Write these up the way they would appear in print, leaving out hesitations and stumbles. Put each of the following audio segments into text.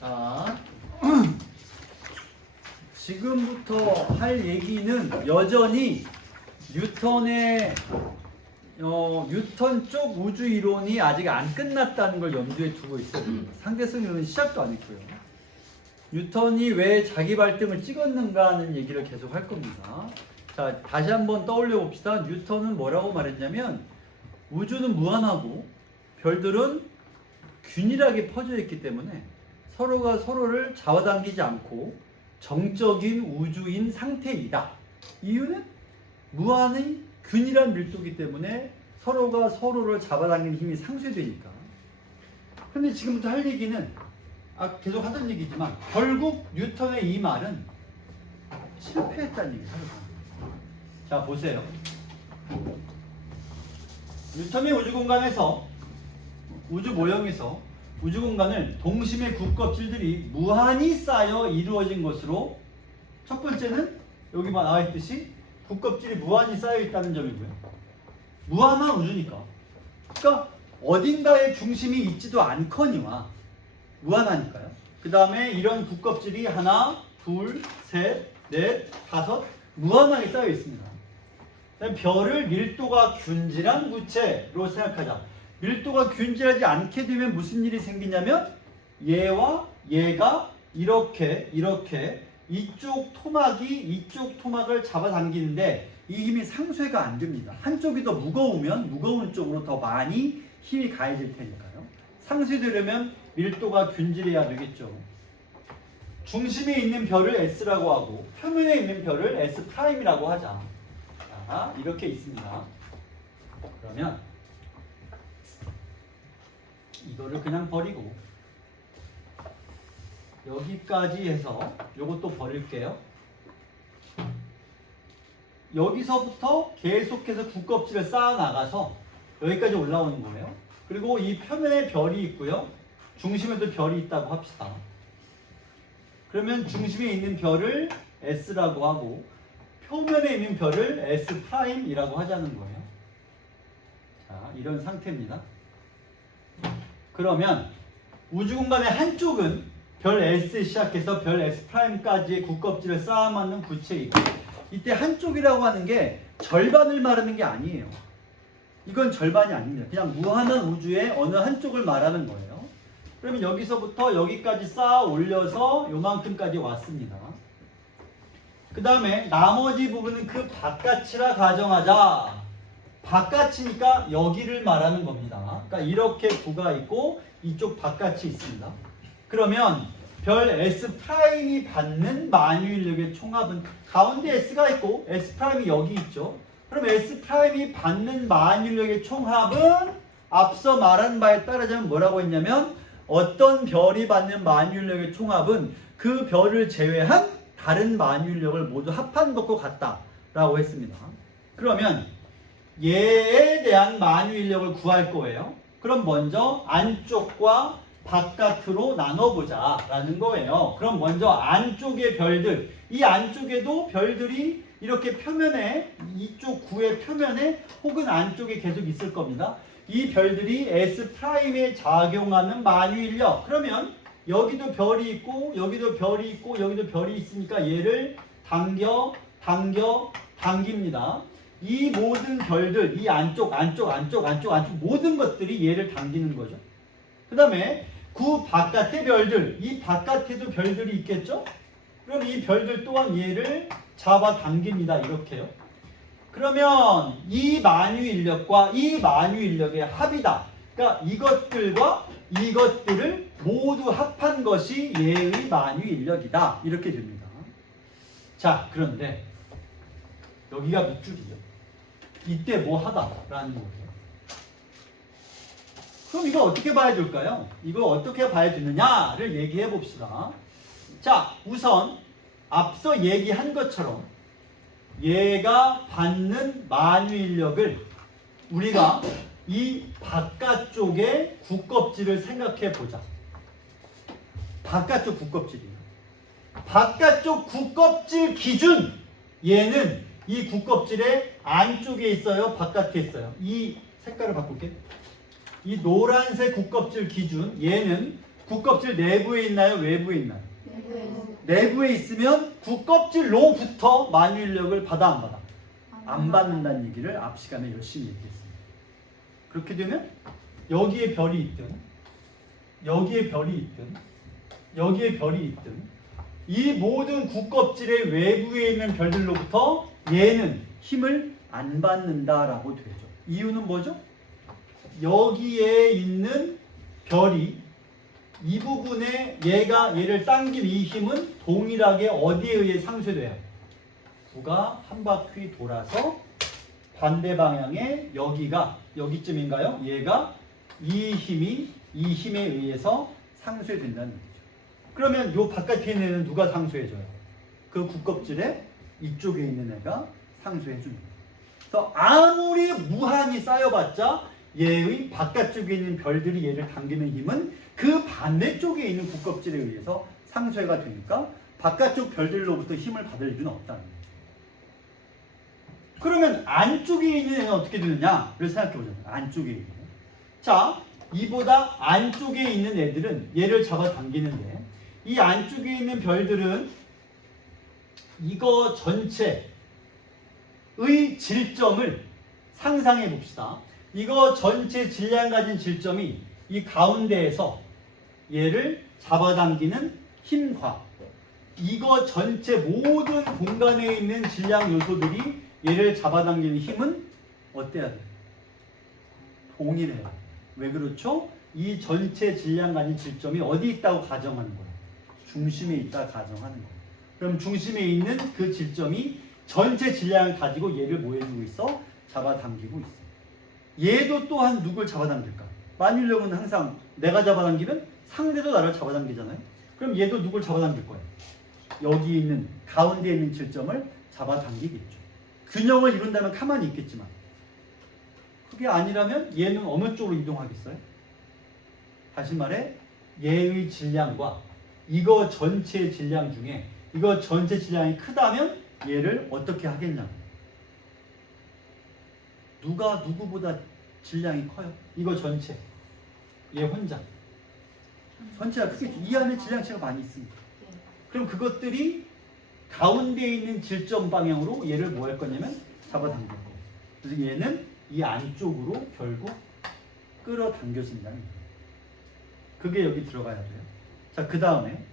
자, 지금부터 할 얘기는 여전히 뉴턴 쪽 우주 이론이 아직 안 끝났다는 걸 염두에 두고 있어야 됩니다. 상대성 이론은 시작도 안 했고요. 뉴턴이 왜 자기 발등을 찍었는가 하는 얘기를 계속 할 겁니다. 자, 다시 한번 떠올려 봅시다. 뉴턴은 뭐라고 말했냐면 우주는 무한하고 별들은 균일하게 퍼져 있기 때문에 서로가 서로를 잡아당기지 않고 정적인 우주인 상태이다. 이유는 무한의 균일한 밀도이기 때문에 서로가 서로를 잡아당기는 힘이 상쇄되니까. 근데 지금부터 할 얘기는 계속 하던 얘기지만 결국 뉴턴의 이 말은 실패했다는 얘기를 하는 거예요. 자, 보세요. 뉴턴의 우주공간에서 우주 모형에서 우주공간을 동심의 국껍질들이 무한히 쌓여 이루어진 것으로, 첫 번째는 여기만 나와 있듯이 국껍질이 무한히 쌓여 있다는 점이고요. 무한한 우주니까. 그러니까 어딘가에 중심이 있지도 않거니와 무한하니까요. 그 다음에 이런 국껍질이 하나, 둘, 셋, 넷, 다섯 무한하게 쌓여 있습니다. 별을 밀도가 균질한 구체로 생각하자. 밀도가 균질하지 않게 되면 무슨 일이 생기냐면 얘와 얘가 이렇게 이쪽 토막을 잡아당기는데 이 힘이 상쇄가 안 됩니다. 한쪽이 더 무거우면 무거운 쪽으로 더 많이 힘이 가해질 테니까요. 상쇄되려면 밀도가 균질해야 되겠죠. 중심에 있는 별을 S라고 하고 표면에 있는 별을 S'이라고 하자. 자, 이렇게 있습니다. 그러면 이거를 그냥 버리고 여기까지 해서 요것도 버릴게요. 여기서부터 계속해서 국껍질을 쌓아 나가서 여기까지 올라오는 거예요. 그리고 이 표면에 별이 있고요. 중심에도 별이 있다고 합시다. 그러면 중심에 있는 별을 S라고 하고 표면에 있는 별을 S'이라고 하자는 거예요. 자, 이런 상태입니다. 그러면 우주공간의 한쪽은 별 S에 시작해서 별 S'까지의 국껍질을 쌓아맞는 구체이고, 이때 한쪽이라고 하는 게 절반을 말하는 게 아니에요. 이건 절반이 아닙니다. 그냥 무한한 우주의 어느 한쪽을 말하는 거예요. 그러면 여기서부터 여기까지 쌓아 올려서 요만큼까지 왔습니다. 그 다음에 나머지 부분은 그 바깥이라 가정하자. 바깥이니까 여기를 말하는 겁니다. 그러니까 이렇게 구가 있고 이쪽 바깥이 있습니다. 그러면 별 S'이 받는 만유인력의 총합은 가운데 S가 있고 S'이 여기 있죠. 그럼 S'이 받는 만유인력의 총합은 앞서 말한 바에 따르자면 뭐라고 했냐면 어떤 별이 받는 만유인력의 총합은 그 별을 제외한 다른 만유인력을 모두 합한 것과 같다라고 했습니다. 그러면 얘에 대한 만유인력을 구할 거예요. 그럼 먼저 안쪽과 바깥으로 나눠보자 라는 거예요. 그럼 먼저 안쪽의 별들, 이 안쪽에도 별들이 이렇게 표면에, 이쪽 구의 표면에 혹은 안쪽에 계속 있을 겁니다. 이 별들이 S'에 작용하는 만유인력, 그러면 여기도 별이 있고 여기도 별이 있고 여기도 별이 있으니까 얘를 당깁니다. 이 모든 별들, 이 안쪽 모든 것들이 얘를 당기는 거죠. 그 다음에 구 바깥의 별들, 이 바깥에도 별들이 있겠죠? 그럼 이 별들 또한 얘를 잡아당깁니다. 이렇게요. 그러면 이 만유인력과 이 만유인력의 합이다. 그러니까 이것들과 이것들을 모두 합한 것이 얘의 만유인력이다. 이렇게 됩니다. 자, 그런데 여기가 밑줄이죠. 이때 뭐 하다라는 거예요. 그럼 이거 어떻게 봐야 될까요? 이거 어떻게 봐야 되느냐를 얘기해 봅시다. 자, 우선 앞서 얘기한 것처럼 얘가 받는 만유인력을 우리가 이 바깥쪽의 국껍질을 생각해 보자. 바깥쪽 국껍질이에요. 바깥쪽 국껍질 기준, 얘는 이 국껍질의 안쪽에 있어요? 바깥에 있어요? 이 색깔을 바꿀게. 이 노란색 국껍질 기준, 얘는 국껍질 내부에 있나요? 외부에 있나요? 내부에서. 내부에 있으면 국껍질로부터 만유인력을 받아 안 받아? 안 받는다는 얘기를 앞 시간에 열심히 얘기했습니다. 그렇게 되면 여기에 별이 있든 여기에 별이 있든 여기에 별이 있든 이 모든 국껍질의 외부에 있는 별들로부터 얘는 힘을 안 받는다라고 되죠. 이유는 뭐죠? 여기에 있는 별이 이 부분에 얘를 당긴 이 힘은 동일하게 어디에 의해 상쇄돼요? 구가 한 바퀴 돌아서 반대 방향에 여기쯤인가요? 얘가 이 힘에 의해서 상쇄된다는 얘기죠. 그러면 요 바깥에 있는 애는 누가 상쇄해줘요? 그 국껍질에 이쪽에 있는 애가 상쇄해줍니다. 그래서 아무리 무한히 쌓여봤자 얘의 바깥쪽에 있는 별들이 얘를 당기는 힘은 그 반대쪽에 있는 국껍질에 의해서 상쇄가 되니까 바깥쪽 별들로부터 힘을 받을 일은 없다는 거죠. 그러면 안쪽에 있는 애는 어떻게 되느냐? 그래서 생각해보자. 안쪽에 있는 애. 자, 이보다 안쪽에 있는 애들은 얘를 잡아당기는데 이 안쪽에 있는 별들은 이거 전체의 질점을 상상해 봅시다. 이거 전체 질량 가진 질점이 이 가운데에서 얘를 잡아당기는 힘과 이거 전체 모든 공간에 있는 질량 요소들이 얘를 잡아당기는 힘은 어때야 돼? 동일해요. 왜 그렇죠? 이 전체 질량 가진 질점이 어디 있다고 가정하는 거예요? 중심에 있다 가정하는 거예요. 그럼 중심에 있는 그 질점이 전체 질량을 가지고 얘를 뭐 해주고 있어? 잡아당기고 있어. 얘도 또한 누굴 잡아당길까? 만유력은 항상 내가 잡아당기면 상대도 나를 잡아당기잖아요. 그럼 얘도 누굴 잡아당길 거예요? 여기 있는 가운데 있는 질점을 잡아당기겠죠. 균형을 이룬다면 가만히 있겠지만 그게 아니라면 얘는 어느 쪽으로 이동하겠어요? 다시 말해 얘의 질량과 이거 전체의 질량 중에 이거 전체 질량이 크다면 얘를 어떻게 하겠냐고. 누가 누구보다 질량이 커요? 이거 전체. 얘 혼자. 전체가 크겠죠. 이 안에 질량체가 많이 있습니다. 그럼 그것들이 가운데 있는 질점 방향으로 얘를 뭐 할 거냐면 잡아당길 거예요. 그래서 얘는 이 안쪽으로 결국 끌어당겨진다는 거예요. 그게 여기 들어가야 돼요. 자, 그 다음에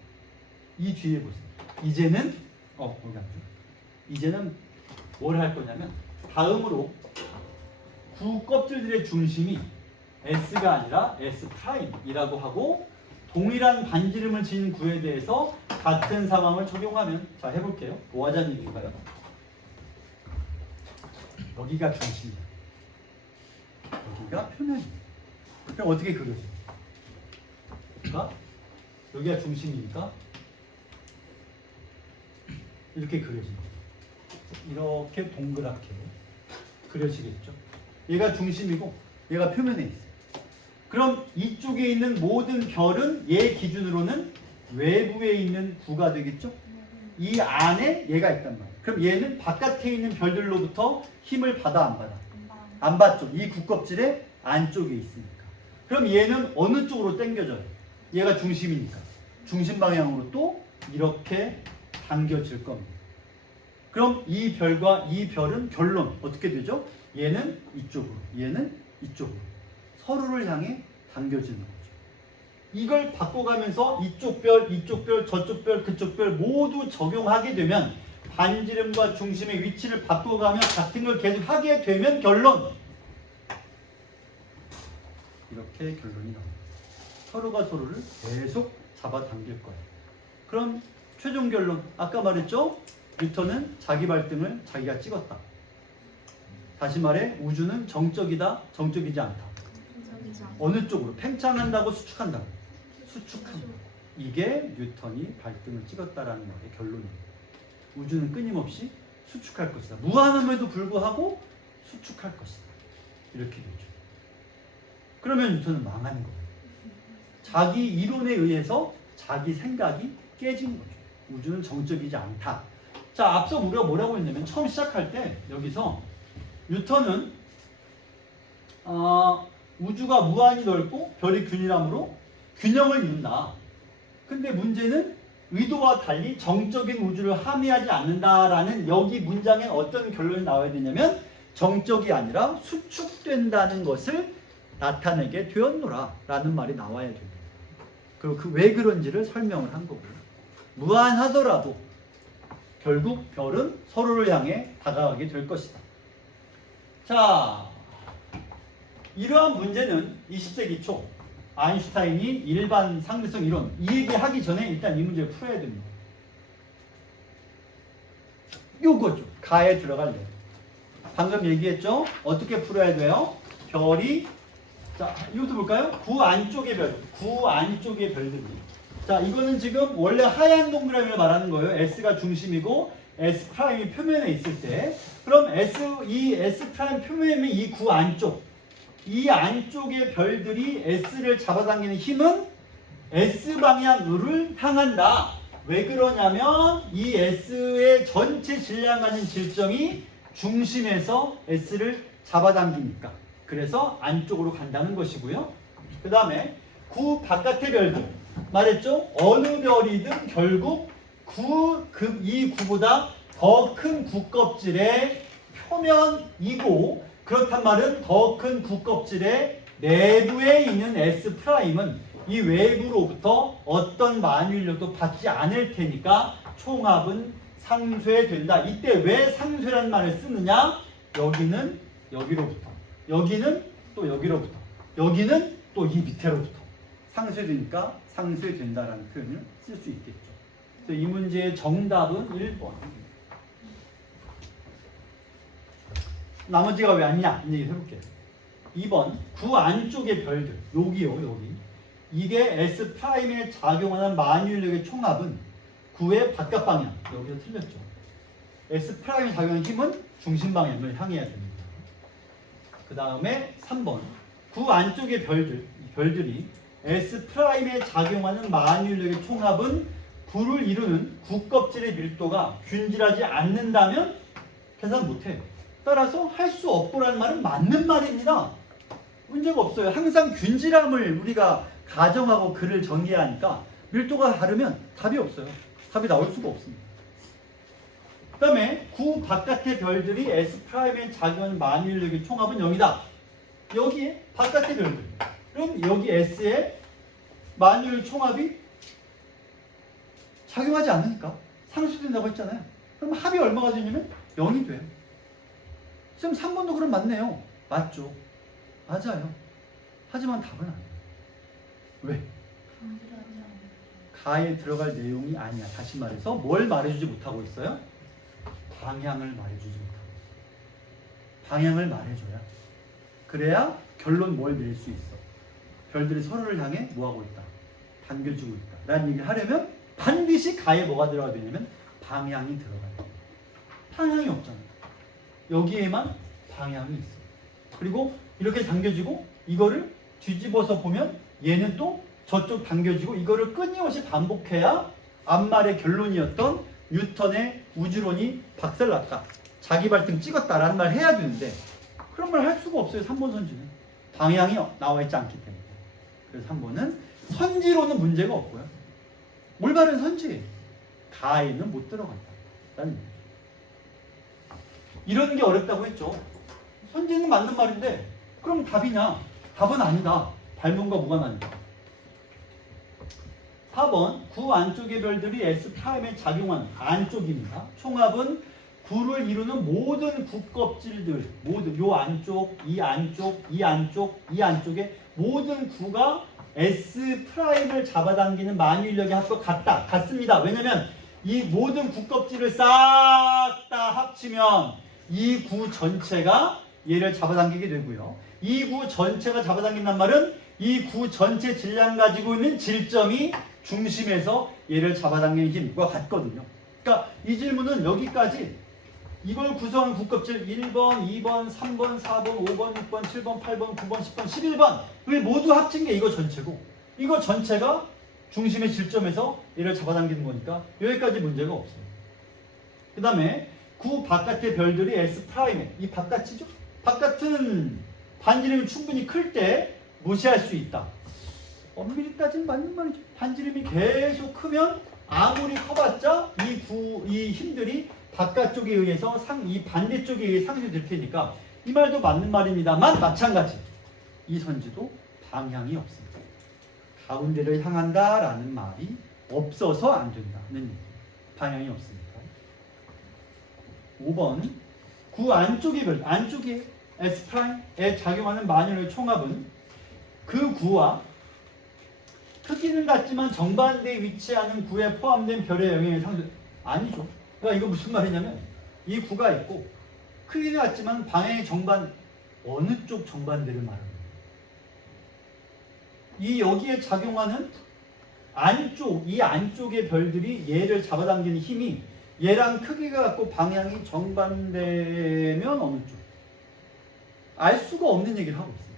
이 뒤에 보세요. 이제는 거기 앉죠. 이제는 뭘 할 거냐면 다음으로 구 껍질들의 중심이 S가 아니라 S'이라고 하고 동일한 반지름을 지닌 구에 대해서 같은 상황을 적용하면 자 해볼게요. 뭐 하자는 얘기인가요? 여기가 중심이야. 여기가 표면이야. 그럼 어떻게 그려져? 그러니까 여기가 중심이니까 이렇게 그려집니다. 이렇게 동그랗게 그려지겠죠. 얘가 중심이고 얘가 표면에 있어요. 그럼 이쪽에 있는 모든 별은 얘 기준으로는 외부에 있는 구가 되겠죠? 이 안에 얘가 있단 말이에요. 그럼 얘는 바깥에 있는 별들로부터 힘을 받아 안 받아? 안 받죠. 이 국껍질의 안쪽에 있으니까. 그럼 얘는 어느 쪽으로 당겨져요? 얘가 중심이니까. 중심 방향으로 또 이렇게 당겨질 겁니다. 그럼 이 별과 이 별은 결론 어떻게 되죠? 얘는 이쪽으로, 얘는 이쪽으로 서로를 향해 당겨지는 거죠. 이걸 바꿔가면서 이쪽 별, 저쪽 별, 그쪽 별 모두 적용하게 되면 반지름과 중심의 위치를 바꿔가며 같은 걸 계속 하게 되면 결론 이렇게 결론이 나옵니다. 서로가 서로를 계속 잡아당길 거예요. 그럼 최종 결론 아까 말했죠? 뉴턴은 자기 발등을 자기가 찍었다. 다시 말해 우주는 정적이다, 정적이지 않다. 어느 쪽으로? 팽창한다고 수축한다고? 수축한다. 이게 뉴턴이 발등을 찍었다라는 말의 결론입니다. 우주는 끊임없이 수축할 것이다. 무한함에도 불구하고 수축할 것이다. 이렇게 되죠. 그러면 뉴턴은 망하는 거예요. 자기 이론에 의해서 자기 생각이 깨진 거죠. 우주는 정적이지 않다. 자, 앞서 우리가 뭐라고 했냐면 처음 시작할 때 여기서 뉴턴은 우주가 무한히 넓고 별이 균일함으로 균형을 이룬다. 근데 문제는 의도와 달리 정적인 우주를 함의하지 않는다라는 여기 문장에 어떤 결론이 나와야 되냐면 정적이 아니라 수축된다는 것을 나타내게 되었노라 라는 말이 나와야 됩니다. 그리고 그 왜 그런지를 설명을 한 거고요. 무한하더라도 결국 별은 서로를 향해 다가가게 될 것이다. 자, 이러한 문제는 20세기 초 아인슈타인이 일반 상대성 이론 이 얘기하기 전에 일단 이 문제를 풀어야 됩니다. 요거죠. 가에 들어갈 내용. 방금 얘기했죠? 어떻게 풀어야 돼요? 별이 자, 이것도 볼까요? 구 안쪽의 별. 구 안쪽의 별들이. 자, 이거는 지금 원래 하얀 동그라미를 말하는 거예요. S가 중심이고 S 프라임이 표면에 있을 때. 그럼 이 S 프라임 표면에 이 구 안쪽. 이 안쪽의 별들이 S를 잡아당기는 힘은 S 방향으로 향한다. 왜 그러냐면 이 S의 전체 질량 가진 질정이 중심에서 S를 잡아당기니까. 그래서 안쪽으로 간다는 것이고요. 그 다음에 구 바깥의 별들. 말했죠? 어느 별이든 결국 이 구보다 더 큰 구껍질의 표면이고 그렇단 말은 더 큰 구껍질의 내부에 있는 S'은 이 외부로부터 어떤 만유인력도 받지 않을 테니까 총합은 상쇄된다. 이때 왜 상쇄란 말을 쓰느냐? 여기는 여기로부터, 여기는 또 여기로부터, 여기는 또 이 밑에로부터 상쇄되니까 상쇄된다라는 표현을 쓸 수 있겠죠. 그래서 이 문제의 정답은 1번. 나머지가 왜 아니냐? 이 얘기 해볼게요. 2번 구 안쪽의 별들 여기요 여기 이게 S'에 작용하는 만유인력의 총합은 구의 바깥 방향 여기서 틀렸죠. S'에 작용하는 힘은 중심 방향을 향해야 됩니다. 그 다음에 3번 구 안쪽의 별들이 S'에 작용하는 만유인력의 총합은 구를 이루는 구껍질의 밀도가 균질하지 않는다면 계산 못해요. 따라서 할 수 없고라는 말은 맞는 말입니다. 문제가 없어요. 항상 균질함을 우리가 가정하고 글을 전개하니까 밀도가 다르면 답이 없어요. 답이 나올 수가 없습니다. 그 다음에 구 바깥의 별들이 S'에 작용하는 만유인력의 총합은 0이다. 여기에 바깥의 별들. 그럼 여기 S에 만유인력 총합이 작용하지 않으니까 상쇄된다고 했잖아요. 그럼 합이 얼마가 되냐면 0이 돼요. 쌤 3번도 그럼 맞네요. 맞죠. 맞아요. 하지만 답은 아니에요. 왜? 가에 들어갈 내용이 아니야. 다시 말해서 뭘 말해주지 못하고 있어요? 방향을 말해주지 못하고 있어요. 방향을 말해줘야. 그래야 결론 뭘 낼 수 있어. 별들이 서로를 향해 뭐하고 있다. 당겨주고 있다. 라는 얘기를 하려면 반드시 가에 뭐가 들어가야 되냐면 방향이 들어가야 돼요. 방향이 없잖아요. 여기에만 방향이 있어요. 그리고 이렇게 당겨지고 이거를 뒤집어서 보면 얘는 또 저쪽 당겨지고 이거를 끊임없이 반복해야 앞말의 결론이었던 뉴턴의 우주론이 박살났다. 자기 발등 찍었다라는 말 해야 되는데 그런 말 할 수가 없어요. 3번 선지는. 방향이 나와 있지 않기 때문에. 그래서 3번은 선지로는 문제가 없고요. 올바른 선지. 가에는 못 들어간다. 라는 이런 게 어렵다고 했죠. 선지는 맞는 말인데 그럼 답이냐? 답은 아니다. 발문과 무관하니까. 4번 구 안쪽의 별들이 S'에 작용한 안쪽입니다. 총합은 구를 이루는 모든 구껍질들 모든 요 안쪽, 이 안쪽, 이 안쪽, 이 안쪽의 모든 구가 S'을 잡아당기는 만유인력의 합과 같습니다. 왜냐면 이 모든 구껍질을 싹 다 합치면 이 구 전체가 얘를 잡아당기게 되고요. 이 구 전체가 잡아당긴단 말은 이 구 전체 질량 가지고 있는 질점이 중심에서 얘를 잡아당기는 힘과 같거든요. 그러니까 이 질문은 여기까지 이걸 구성한 구껍질 1번, 2번, 3번, 4번, 5번, 6번, 7번, 8번, 9번, 10번, 11번 그게 모두 합친 게 이거 전체고 이거 전체가 중심의 질점에서 얘를 잡아당기는 거니까 여기까지 문제가 없어요. 그 다음에 구 바깥의 별들이 S'에 이 바깥이죠? 바깥은 반지름이 충분히 클 때 무시할 수 있다. 엄밀히 따지면 맞는 말이죠. 반지름이 계속 크면 아무리 커봤자 이 힘들이 바깥쪽에 의해서 이 반대쪽에 의해 상쇄될 테니까 이 말도 맞는 말입니다만 마찬가지 이 선지도 방향이 없습니다. 가운데를 향한다라는 말이 없어서 안 된다는 얘기. 방향이 없으니까. 5번 구 안쪽에 S'에 작용하는 만유의 총합은 그 구와 크기는 같지만 정반대에 위치하는 구에 포함된 별의 영향을 상쇄 아니죠. 그러니까 이거 무슨 말이냐면 이 구가 있고 크기는 같지만 방향의 어느 쪽 정반대를 말하는 거예요. 이 여기에 작용하는 이 안쪽의 별들이 얘를 잡아당기는 힘이 얘랑 크기가 같고 방향이 정반대면 어느 쪽? 알 수가 없는 얘기를 하고 있어요.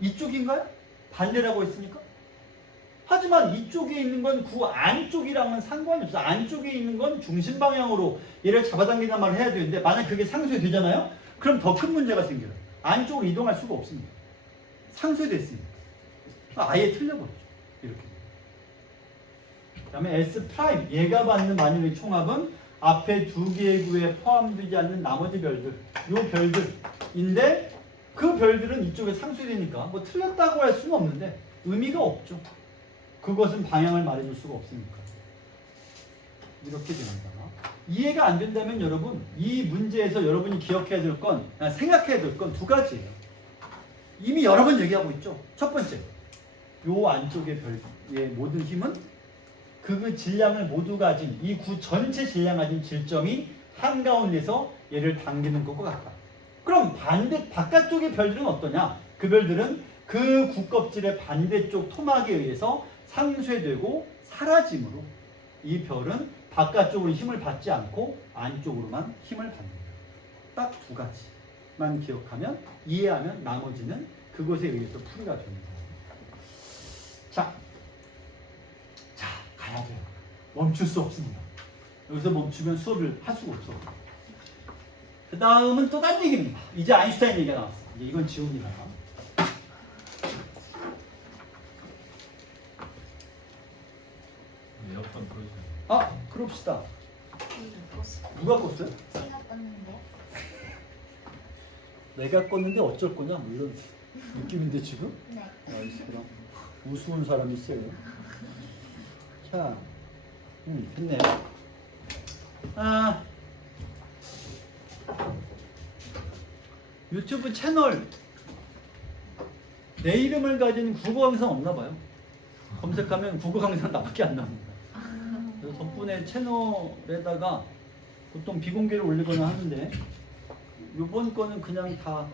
이쪽인가요? 반대라고 했으니까? 하지만 이쪽에 있는 건 구 안쪽이랑은 상관이 없어. 안쪽에 있는 건 중심 방향으로 얘를 잡아당긴단 말을 해야 되는데 만약 그게 상쇄되잖아요? 그럼 더 큰 문제가 생겨요. 안쪽으로 이동할 수가 없습니다. 상쇄됐으니까. 아예 틀려버리죠. 이렇게. 그 다음에 S' 얘가 받는 만유의 총합은 앞에 두 개의 구에 포함되지 않는 나머지 별들, 요 별들인데 그 별들은 이쪽에 상쇄되니까 뭐 틀렸다고 할 수는 없는데 의미가 없죠. 그것은 방향을 말해줄 수가 없으니까. 이렇게 됩니다. 이해가 안 된다면 여러분 이 문제에서 여러분이 기억해야 될 건, 생각해야 될 건 두 가지예요. 이미 여러 번 얘기하고 있죠. 첫 번째, 요 안쪽의 별의 모든 힘은 그 질량을 모두 가진 이 구 전체 질량 가진 질점이 한가운데서 얘를 당기는 것과 같다. 그럼 바깥쪽의 별들은 어떠냐? 그 별들은 그 구껍질의 반대쪽 토막에 의해서 상쇄되고 사라짐으로 이 별은 바깥쪽으로 힘을 받지 않고 안쪽으로만 힘을 받는다. 딱 두 가지만 기억하면 이해하면 나머지는 그것에 의해서 풀이가 됩니다. 자, 가야 돼요. 멈출 수 없습니다. 여기서 멈추면 수업을 할 수가 없어. 그 다음은 또 딴 얘기입니다. 이제 아인슈타인 얘기가 나왔어. 이제 이건 지웁니다. 에어컨 끄세요. 아, 그럽시다. 누가 껐어요? 제가 떴는데. 내가 껐는데 어쩔 거냐? 뭐 이런 느낌인데 지금? 네. 이 사람 우스운 사람이 있어요. 자, 됐네요. 유튜브 채널 내 이름을 가진 국어 강사는 없나 봐요. 검색하면 국어 강사는 나밖에 안 나옵니다. 그래서 덕분에 채널에다가 보통 비공개를 올리거나 하는데 이번 거는 그냥 다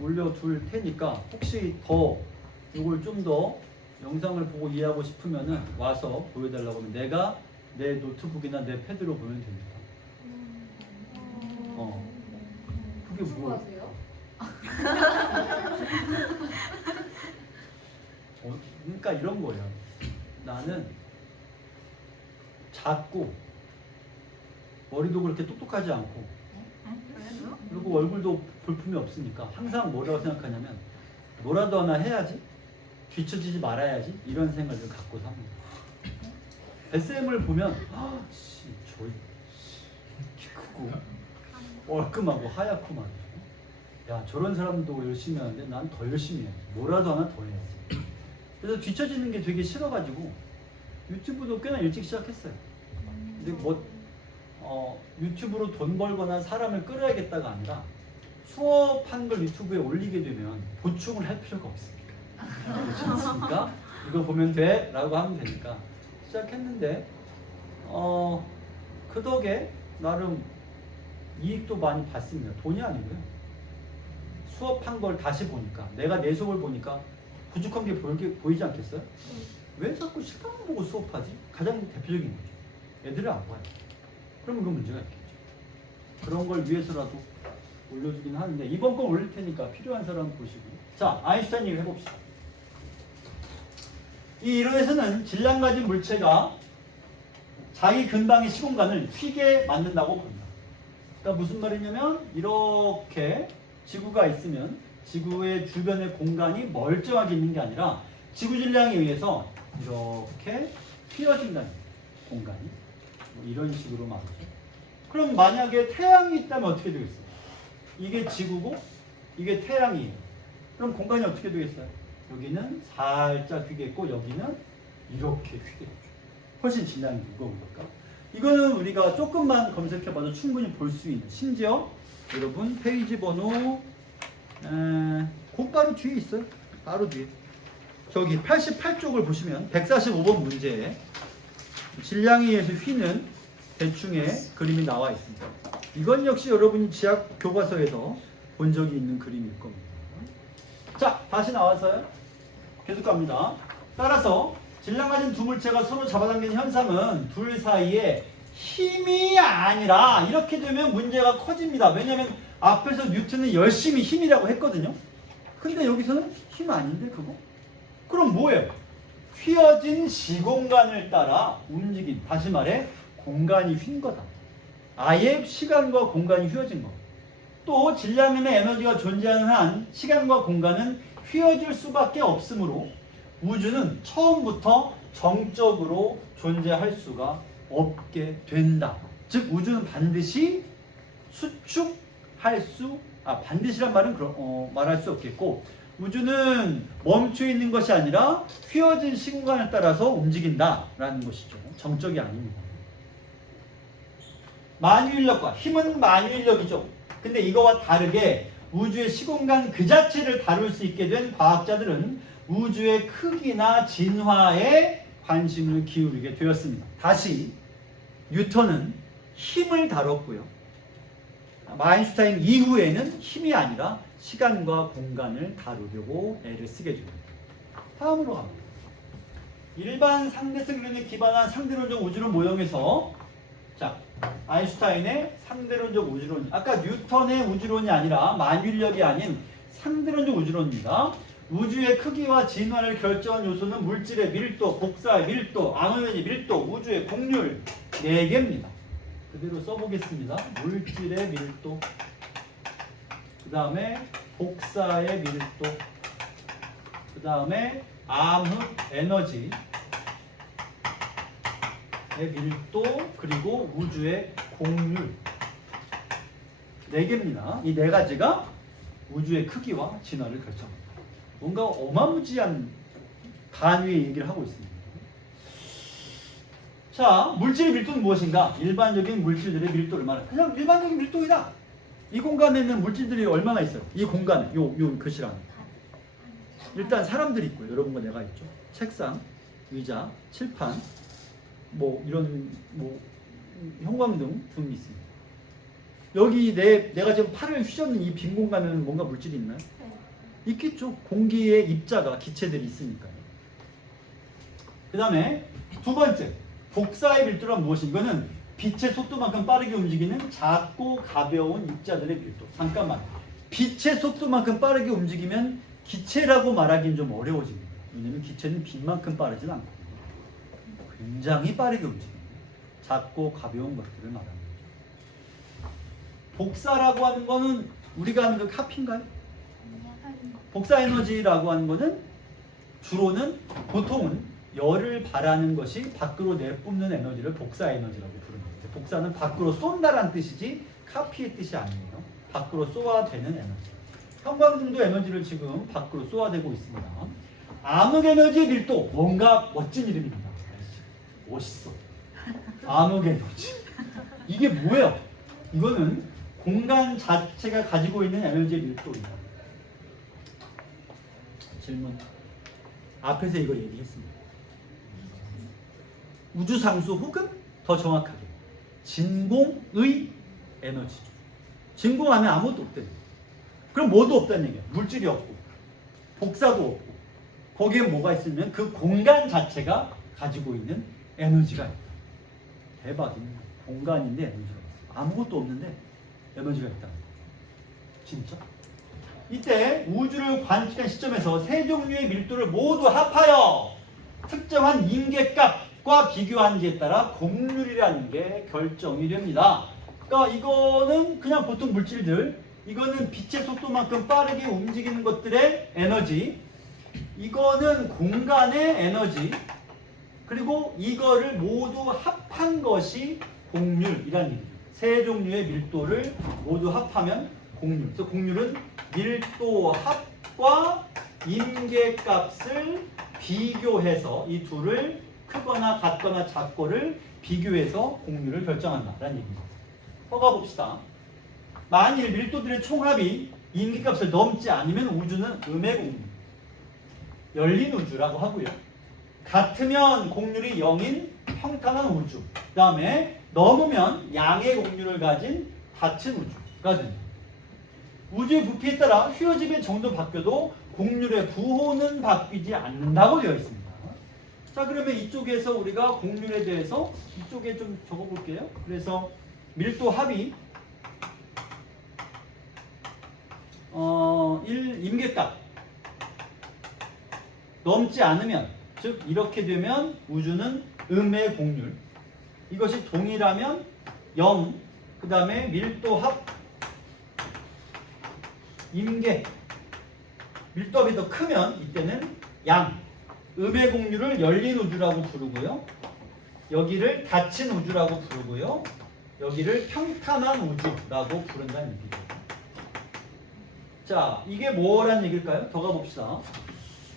올려둘 테니까 혹시 더 이걸 좀 더 영상을 보고 이해하고 싶으면은 와서 보여달라고 하면 내가 내 노트북이나 내 패드로 보면 됩니다. 그게 뭐? 그러니까 이런 거예요. 나는 작고 머리도 그렇게 똑똑하지 않고 그리고 얼굴도 볼품이 없으니까 항상 뭐라고 생각하냐면 뭐라도 하나 해야지 뒤처지지 말아야지 이런 생각을 갖고 삽니다. SM을 보면 저 키 크고 얼끔하고 하얗고 말이죠. 야 저런 사람도 열심히 하는데 난 더 열심히 해야지. 뭐라도 하나 더 해야지. 그래서 뒤처지는 게 되게 싫어가지고 유튜브도 꽤나 일찍 시작했어요. 근데 뭐 유튜브로 돈 벌거나 사람을 끌어야겠다가 아니라 수업한 걸 유튜브에 올리게 되면 보충을 할 필요가 없습니다. 그렇지 않습니까? 이거 보면 돼 라고 하면 되니까 시작했는데 그 덕에 나름 이익도 많이 봤습니다. 돈이 아니고요. 수업한 걸 다시 보니까 내가 내 수업을 보니까 부족한 게 보이지 않겠어요? 왜 자꾸 실강만 보고 수업하지? 가장 대표적인 거죠. 애들을 안 봐요. 그럼 이건 문제가 있겠죠. 그런 걸 위해서라도 올려주긴 하는데 이번 건 올릴 테니까 필요한 사람 보시고. 자, 아인슈타인 얘기를 해봅시다. 이 이론에서는 질량 가진 물체가 자기 근방의 시공간을 휘게 만든다고 봅니다. 그러니까 무슨 말이냐면 이렇게 지구가 있으면 지구의 주변의 공간이 멀쩡하게 있는 게 아니라 지구 질량에 의해서 이렇게 휘어진다는 거예요. 공간이. 뭐 이런 식으로 말이죠. 그럼 만약에 태양이 있다면 어떻게 되겠어요? 이게 지구고 이게 태양이에요. 그럼 공간이 어떻게 되겠어요? 여기는 살짝 휘겠고 여기는 이렇게 휘겠죠. 훨씬 질량이 무거우니까. 이거는 우리가 조금만 검색해봐도 충분히 볼 수 있는, 심지어 여러분 페이지 번호 곧바로 뒤에 있어요. 바로 뒤에. 저기 88쪽을 보시면 145번 문제에 질량에 의해서 휘는 대충의 그림이 나와 있습니다. 이건 역시 여러분이 지학 교과서에서 본 적이 있는 그림일 겁니다. 자, 다시 나와서요. 계속 갑니다. 따라서 질량 가진 두 물체가 서로 잡아당기는 현상은 둘 사이에 힘이 아니라, 이렇게 되면 문제가 커집니다. 왜냐하면 앞에서 뉴턴은 열심히 힘이라고 했거든요. 근데 여기서는 힘 아닌데 그거? 그럼 뭐예요? 휘어진 시공간을 따라 움직인, 다시 말해 공간이 휜 거다. 아예 시간과 공간이 휘어진 거. 또 질량이나 에너지가 존재하는 한 시간과 공간은 휘어질 수밖에 없으므로 우주는 처음부터 정적으로 존재할 수가 없게 된다. 즉 우주는 반드시 수축할 수, 반드시란 말은 말할 수 없겠고, 우주는 멈춰 있는 것이 아니라 휘어진 시공간을 따라서 움직인다라는 것이죠. 정적이 아닙니다. 만유인력과, 힘은 만유인력이죠. 근데 이거와 다르게 우주의 시공간 그 자체를 다룰 수 있게 된 과학자들은 우주의 크기나 진화에 관심을 기울이게 되었습니다. 다시 뉴턴은 힘을 다뤘고요. 아인슈타인 이후에는 힘이 아니라 시간과 공간을 다루려고 애를 쓰게 됩니다. 다음으로 갑니다. 일반 상대성 이론에 기반한 상대론적 우주론 모형에서, 자, 아인슈타인의 상대론적 우주론, 아까 뉴턴의 우주론이 아니라 만유인력이 아닌 상대론적 우주론입니다. 우주의 크기와 진화를 결정한 요소는 물질의 밀도, 복사의 밀도, 암흑의 밀도, 우주의 곡률 4개입니다. 그대로 써보겠습니다. 물질의 밀도, 그 다음에 복사의 밀도, 그 다음에 암흑 에너지의 밀도, 그리고 우주의 곡률 4개입니다. 이 4가지가 우주의 크기와 진화를 결정합니다. 뭔가 어마무지한 단위의 얘기를 하고 있습니다. 자, 물질의 밀도는 무엇인가? 일반적인 물질들의 밀도를 말합니다. 그냥 일반적인 밀도이다. 이 공간에 있는 물질들이 얼마나 있어요? 이 공간에, 요 교실 안에. 일단 사람들이 있고요. 여러분과 내가 있죠. 책상, 의자, 칠판, 뭐 이런 뭐 형광등 등이 있습니다. 여기 내가 지금 팔을 휘젓는 이 빈 공간에는 뭔가 물질이 있나요? 있겠죠. 공기의 입자가, 기체들이 있으니까요. 그 다음에 두 번째, 복사의 밀도란 무엇인가? 이거는 빛의 속도만큼 빠르게 움직이는 작고 가벼운 입자들의 밀도. 잠깐만, 빛의 속도만큼 빠르게 움직이면 기체라고 말하기는 좀 어려워집니다. 왜냐하면 기체는 빛만큼 빠르진 않거든요. 굉장히 빠르게 움직입니다. 작고 가벼운 것들을 말하는 거죠. 복사라고 하는 거는 우리가 하는 그 카피인가요? 복사 에너지라고 하는 거는 주로는, 보통은 열을 발하는 것이 밖으로 내뿜는 에너지를 복사 에너지라고 부릅니다. 복사는 밖으로 쏜다라는 뜻이지 카피의 뜻이 아니에요. 밖으로 쏘아대는 에너지. 형광등도 에너지를 지금 밖으로 쏘아대고 있습니다. 암흑 에너지의 밀도, 뭔가 멋진 이름입니다. 멋있어. 암흑 에너지. 이게 뭐예요? 이거는 공간 자체가 가지고 있는 에너지의 밀도입니다. 질문. 앞에서 이거 얘기했습니다. 우주상수 혹은 더 정확하게 진공의 에너지죠. 진공하면 아무것도 없대요. 그럼 뭐도 없다는 얘기야. 물질이 없고 복사도 없고 거기에 뭐가 있으면 그 공간 자체가 가지고 있는 에너지가 있다. 대박입니다. 공간인데 에너지가 있어. 아무것도 없는데 에너지가 있다. 진짜? 이때 우주를 관측한 시점에서 세 종류의 밀도를 모두 합하여 특정한 임계값과 비교하는지에 따라 곡률이라는 게 결정이 됩니다. 그러니까 이거는 그냥 보통 물질들, 이거는 빛의 속도만큼 빠르게 움직이는 것들의 에너지, 이거는 공간의 에너지, 그리고 이거를 모두 합한 것이 공률이라는 얘기예요. 세 종류의 밀도를 모두 합하면 공률. 그래서 공률은 밀도 합과 임계값을 비교해서 이 둘을 크거나 같거나 작고를 비교해서 공률을 결정한다라는 얘기입니다. 써가 봅시다. 만일 밀도들의 총합이 임계값을 넘지 않으면 우주는 음의 공률, 열린 우주라고 하고요. 같으면 공률이 0인 평탄한 우주, 그 다음에 넘으면 양의 공률을 가진 닫힌 우주가 됩니다. 우주의 부피에 따라 휘어짐의 정도 바뀌어도 공률의 부호는 바뀌지 않는다고 되어 있습니다. 자, 그러면 이쪽에서 우리가 공률에 대해서 이쪽에 좀 적어볼게요. 그래서 밀도 합이 1 임계값 넘지 않으면, 즉 이렇게 되면 우주는 음의 공률, 이것이 동일하면 0, 그 다음에 밀도 합 임계, 밀도 합이 더 크면 이때는 양, 음의 공률을 열린 우주라고 부르고요, 여기를 닫힌 우주라고 부르고요, 여기를 평탄한 우주라고 부른다는 얘기죠. 자, 이게 뭐라는 얘기일까요? 더 가봅시다.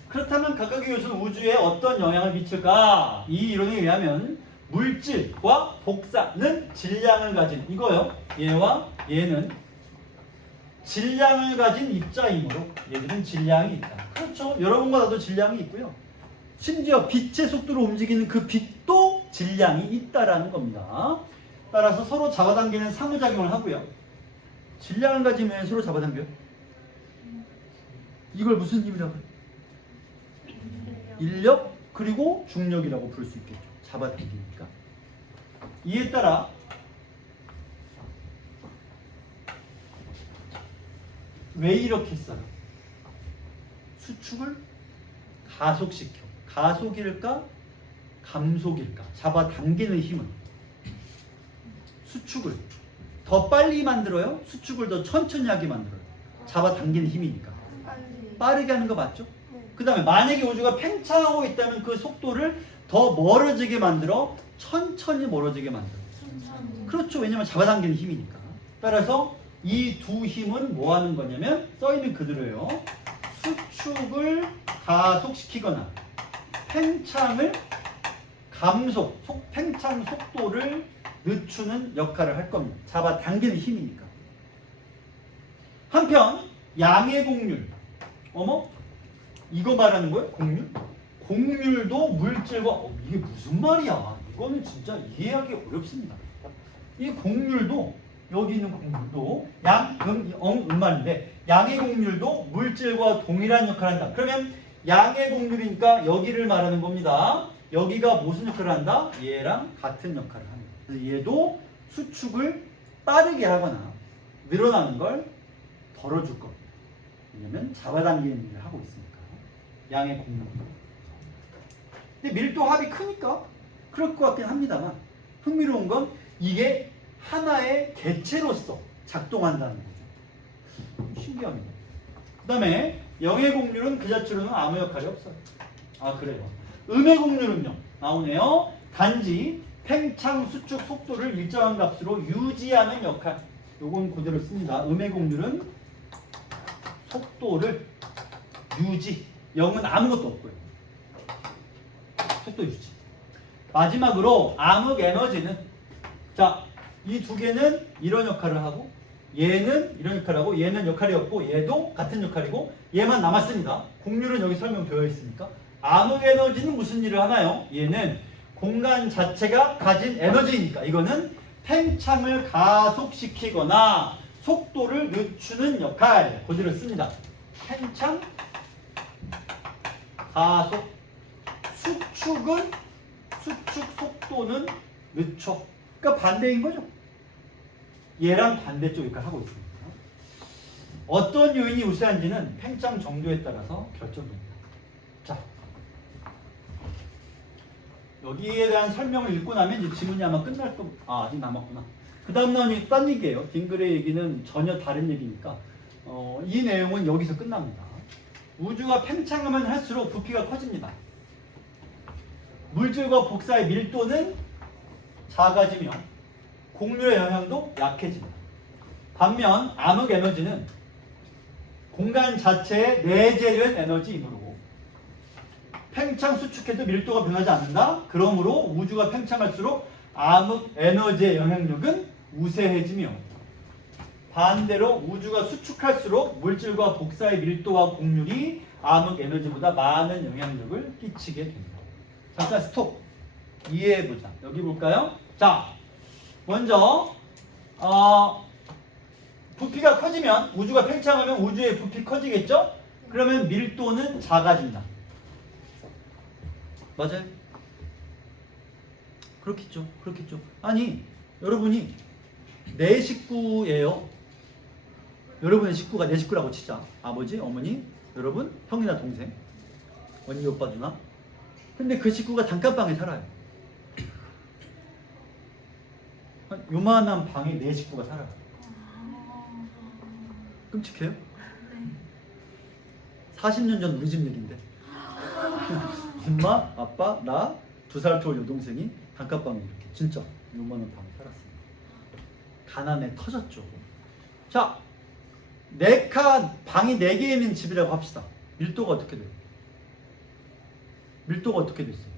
그렇다면 각각의 요소는 우주에 어떤 영향을 미칠까? 이 이론에 의하면 물질과 복사는 질량을 가진, 이거요, 얘와 얘는 질량을 가진 입자이므로 얘들은 질량이 있다. 그렇죠. 여러분과 나도 질량이 있고요. 심지어 빛의 속도로 움직이는 그 빛도 질량이 있다라는 겁니다. 따라서 서로 잡아당기는 상호작용을 하고요. 질량을 가지면 서로 잡아당겨요. 이걸 무슨 힘이라고 해요? 인력 그리고 중력이라고 부를 수 있겠죠. 잡아당기니까. 이에 따라 왜 이렇게 써요? 수축을 가속시켜. 가속일까? 감속일까? 잡아당기는 힘은 수축을 더 빨리 만들어요? 수축을 더 천천히 하게 만들어요? 잡아당기는 힘이니까. 빠르게 하는 거 맞죠? 그 다음에 만약에 우주가 팽창하고 있다면 그 속도를 더 멀어지게 만들어? 천천히 멀어지게 만들어. 그렇죠. 왜냐면 잡아당기는 힘이니까. 따라서 이 두 힘은 뭐 하는 거냐면 써있는 그대로예요. 수축을 가속시키거나 팽창을 감속, 팽창 속도를 늦추는 역할을 할 겁니다. 잡아당기는 힘이니까. 한편 양의 공률, 어머? 이거 말하는 거예요? 공률? 공률도 물질과 이게 무슨 말이야? 이거는 진짜 이해하기 어렵습니다. 이 공률도 여기 있는 공률도 양, 음말인데 양의 공률도 물질과 동일한 역할을 한다. 그러면 양의 공률이니까 여기를 말하는 겁니다. 여기가 무슨 역할을 한다? 얘랑 같은 역할을 합니다. 그래서 얘도 수축을 빠르게 하거나 늘어나는 걸 덜어줄 겁니다. 왜냐면 잡아당기는 일을 하고 있으니까. 양의 공률. 근데 밀도 합이 크니까 그럴 것 같긴 합니다만 흥미로운 건 이게 하나의 개체로서 작동한다는 거죠. 신기합니다. 그 다음에 영의 공률은 그 자체로는 아무 역할이 없어요. 아, 그래요. 음의 공률은요, 나오네요. 단지 팽창 수축 속도를 일정한 값으로 유지하는 역할. 요건 그대로 씁니다. 음의 공률은 속도를 유지. 0은 아무것도 없고요. 속도 유지. 마지막으로 암흑 에너지는, 자, 이 두 개는 이런 역할을 하고 얘는 이런 역할을 하고 얘는 역할이 없고 얘도 같은 역할이고 얘만 남았습니다. 공률은 여기 설명되어 있으니까. 암흑 에너지는 무슨 일을 하나요? 얘는 공간 자체가 가진 에너지니까 이거는 팽창을 가속시키거나 속도를 늦추는 역할. 그대로 씁니다. 팽창, 가속, 수축은 수축 속도는 늦춰. 그러니까 반대인 거죠. 얘랑 반대쪽 역할을 하고 있습니다. 어떤 요인이 우세한지는 팽창 정도에 따라서 결정됩니다. 자, 여기에 대한 설명을 읽고 나면 이제 지문이 아마 끝날 거. 아직 남았구나. 그 다음 나오는 딴 얘기예요. 딩글의 얘기는 전혀 다른 얘기니까 이 내용은 여기서 끝납니다. 우주가 팽창하면 할수록 부피가 커집니다. 물질과 복사의 밀도는 작아지며 곡률의 영향도 약해집니다. 반면 암흑 에너지는 공간 자체의 내재된 에너지이므로 팽창 수축해도 밀도가 변하지 않는다. 그러므로 우주가 팽창할수록 암흑 에너지의 영향력은 우세해지며 반대로 우주가 수축할수록 물질과 복사의 밀도와 곡률이 암흑 에너지보다 많은 영향력을 끼치게 됩니다. 잠깐 스톱. 이해해보자. 여기 볼까요? 자, 먼저 부피가 커지면 우주가 팽창하면 우주의 부피 커지겠죠? 그러면 밀도는 작아진다. 맞아요? 그렇겠죠. 그렇겠죠. 아니, 여러분이 내 식구예요. 여러분의 식구가 내 식구라고 치자. 아버지, 어머니, 여러분, 형이나 동생, 언니, 오빠, 누나. 근데 그 식구가 단칸방에 살아요. 요만한 방에 내 식구가 살아요. 끔찍해요? 40년 전 우리 집 얘기인데. 엄마, 아빠, 나, 2살 터울 여동생이 단칸방에 이렇게 진짜 요만한 방에 살았습니다. 가난에 터졌죠. 자, 방이 4개 있는 집이라고 합시다. 밀도가 어떻게 돼요? 밀도가 어떻게 됐어요?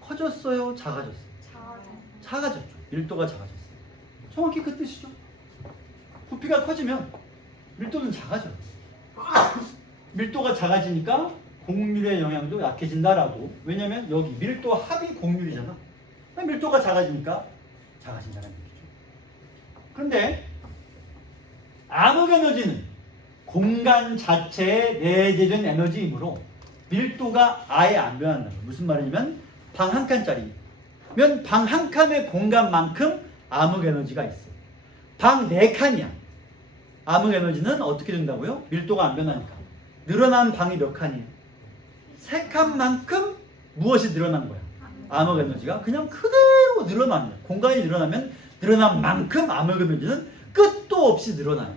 커졌어요? 작아졌어요? 작아졌죠. 밀도가 작아졌어요. 정확히 그 뜻이죠. 부피가 커지면 밀도는 작아져요. 밀도가 작아지니까 곡률의 영향도 약해진다라고. 왜냐면 여기 밀도 합이 곡률이잖아. 밀도가 작아지니까 작아진다는 얘기죠. 그런데 암흑 에너지는 공간 자체의 내재된 에너지이므로 밀도가 아예 안 변한다. 무슨 말이냐면 방 한 칸짜리면 방 한 칸의 공간만큼 암흑 에너지가 있어요. 방 4칸이야. 암흑 에너지는 어떻게 된다고요? 밀도가 안 변하니까. 늘어난 방이 몇 칸이에요? 3칸만큼 무엇이 늘어난 거야? 암흑 에너지가 그냥 그대로 늘어납니다. 공간이 늘어나면 늘어난 만큼 암흑 에너지는 끝도 없이 늘어나요.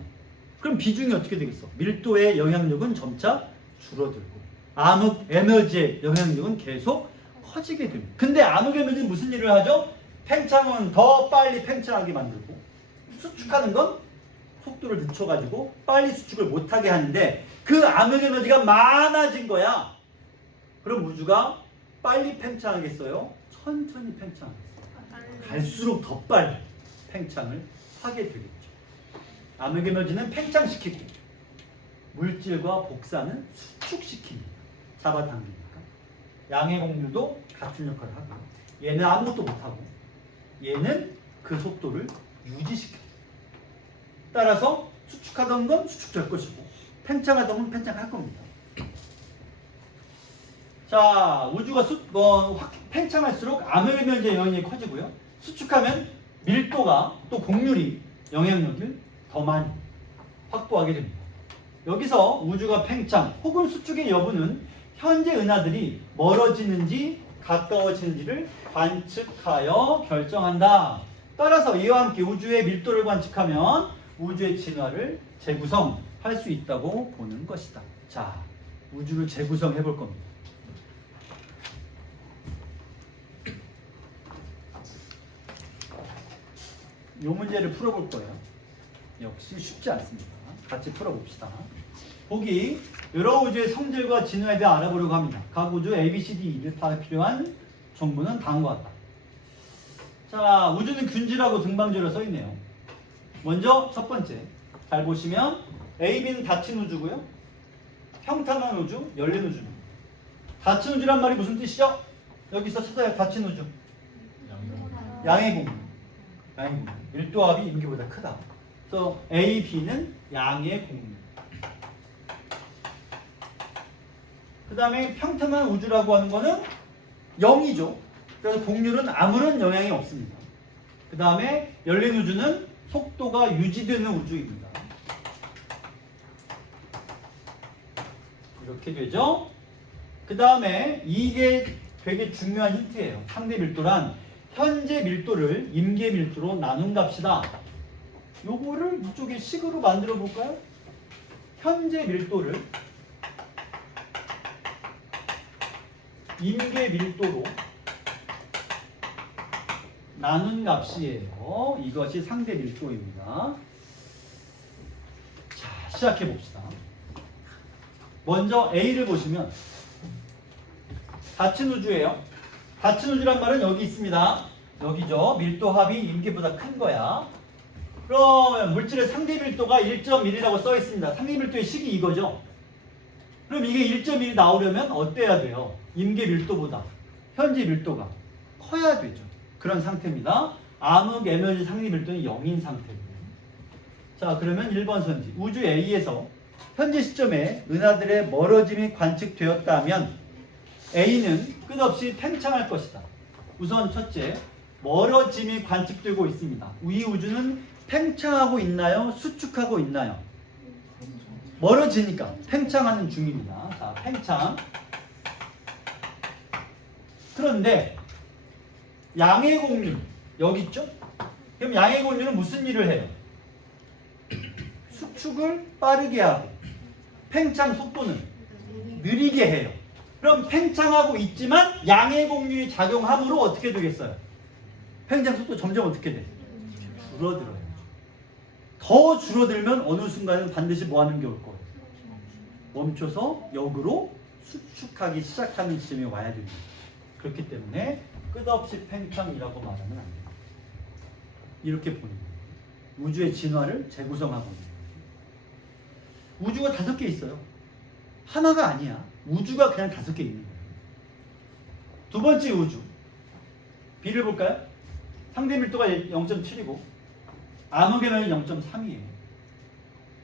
그럼 비중이 어떻게 되겠어? 밀도의 영향력은 점차 줄어들고 암흑 에너지의 영향력은 계속 커지게 됩니다. 근데 암흑 에너지는 무슨 일을 하죠? 팽창은 더 빨리 팽창하게 만들고 수축하는 건 속도를 늦춰가지고 빨리 수축을 못하게 하는데 그 암흑 에너지가 많아진 거야. 그럼 우주가 빨리 팽창하겠어요? 천천히 팽창하겠어요? 갈수록 더 빨리 팽창을 하게 되겠죠. 암흑 에너지는 팽창시키고 물질과 복사는 수축시킵니다. 잡아당기니까. 양의 곡률도 같은 역할을 하고 얘는 아무것도 못하고 얘는 그 속도를 유지시켜요. 따라서 수축하던 건 수축될 것이고 팽창하던 건 팽창할 겁니다. 자, 우주가 팽창할수록 암흑 에너지의 영향력이 커지고요. 수축하면 밀도가 또 곡률이 영향력을 더 많이 확보하게 됩니다. 여기서 우주가 팽창 혹은 수축의 여부는 현재 은하들이 멀어지는지 가까워지는지를 관측하여 결정한다. 따라서 이와 함께 우주의 밀도를 관측하면 우주의 진화를 재구성할 수 있다고 보는 것이다. 자, 우주를 재구성해 볼 겁니다. 이 문제를 풀어볼 거예요. 역시 쉽지 않습니다. 같이 풀어봅시다. 보기, 여러 우주의 성질과 진화에 대해 알아보려고 합니다. 각 우주 A, B, C, D를 파악에 필요한 정보는 다음과 같다. 자, 우주는 균질하고 등방제로 써있네요. 먼저 첫 번째, 잘 보시면 A, B는 닫힌 우주고요. 평탄한 우주, 열린 우주입니다. 닫힌 우주란 말이 무슨 뜻이죠? 여기서 찾아야 닫힌 우주. 양의 공률. 양의 공률. 밀도합이 임계보다 크다. 그래서 A, B는 양의 공률. 그 다음에 평탄한 우주라고 하는 거는 0이죠. 그래서 공률은 아무런 영향이 없습니다. 그 다음에 열린 우주는 속도가 유지되는 우주입니다. 이렇게 되죠. 그 다음에 이게 되게 중요한 힌트예요. 상대 밀도란 현재 밀도를 임계 밀도로 나눈 값이다. 요거를 이쪽에 식으로 만들어 볼까요? 현재 밀도를 임계 밀도로 나눈 값이에요. 이것이 상대 밀도입니다. 자, 시작해 봅시다. 먼저 A를 보시면 닫힌 우주예요. 닫힌 우주란 말은 여기 있습니다. 여기죠. 밀도 합이 임계보다 큰 거야. 그러면 물질의 상대 밀도가 1.1이라고 써 있습니다. 상대 밀도의 식이 이거죠. 그럼 이게 1.1이 나오려면 어때야 돼요? 임계 밀도보다 현재 밀도가 커야 되죠. 그런 상태입니다. 암흑 에너지 상대 밀도는 0인 상태고요. 자, 그러면 1번 선지. 우주 A에서 현재 시점에 은하들의 멀어짐이 관측되었다면 A는 끝없이 팽창할 것이다. 우선 첫째, 멀어짐이 관측되고 있습니다. 이 우주는 팽창하고 있나요? 수축하고 있나요? 멀어지니까 팽창하는 중입니다. 자, 팽창. 그런데 양의 공률 여기 있죠? 그럼 양의 공률은 무슨 일을 해요? 수축을 빠르게 하고 팽창 속도는 느리게 해요. 그럼 팽창하고 있지만 양의 공률이 작용함으로 어떻게 되겠어요? 팽창 속도 점점 어떻게 돼? 줄어들어요. 더 줄어들면 어느 순간은 반드시 뭐 하는 게 올 거예요? 멈춰서 역으로 수축하기 시작하는 지점이 와야 됩니다. 그렇기 때문에 끝없이 팽창이라고 말하면 안 돼요. 이렇게 보는 거예요. 우주의 진화를 재구성하고 있는 거예요. 우주가 5개 있어요. 하나가 아니야. 우주가 그냥 5개 있는 거예요. 두 번째 우주. B를 볼까요? 상대 밀도가 0.7이고 암흑의 면이 0.3이에요.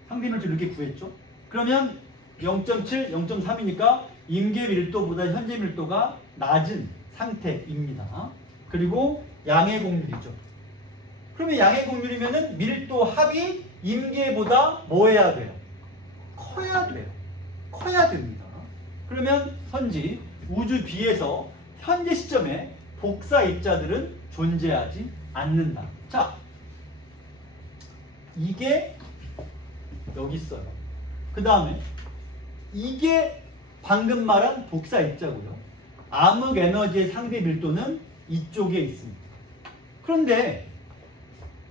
상대 밀도 이렇게 구했죠? 그러면 0.7, 0.3이니까 임계 밀도보다 현재 밀도가 낮은 상태입니다. 그리고 양의 공률이죠. 그러면 양의 공률이면은 밀도 합이 임계보다 뭐 해야 돼요? 커야 돼요. 커야 됩니다. 그러면 선지 우주 B에서 현재 시점에 복사 입자들은 존재하지 않는다. 자, 이게 여기 있어요. 그 다음에 이게 방금 말한 복사 입자고요. 암흑 에너지의 상대 밀도는 이쪽에 있습니다. 그런데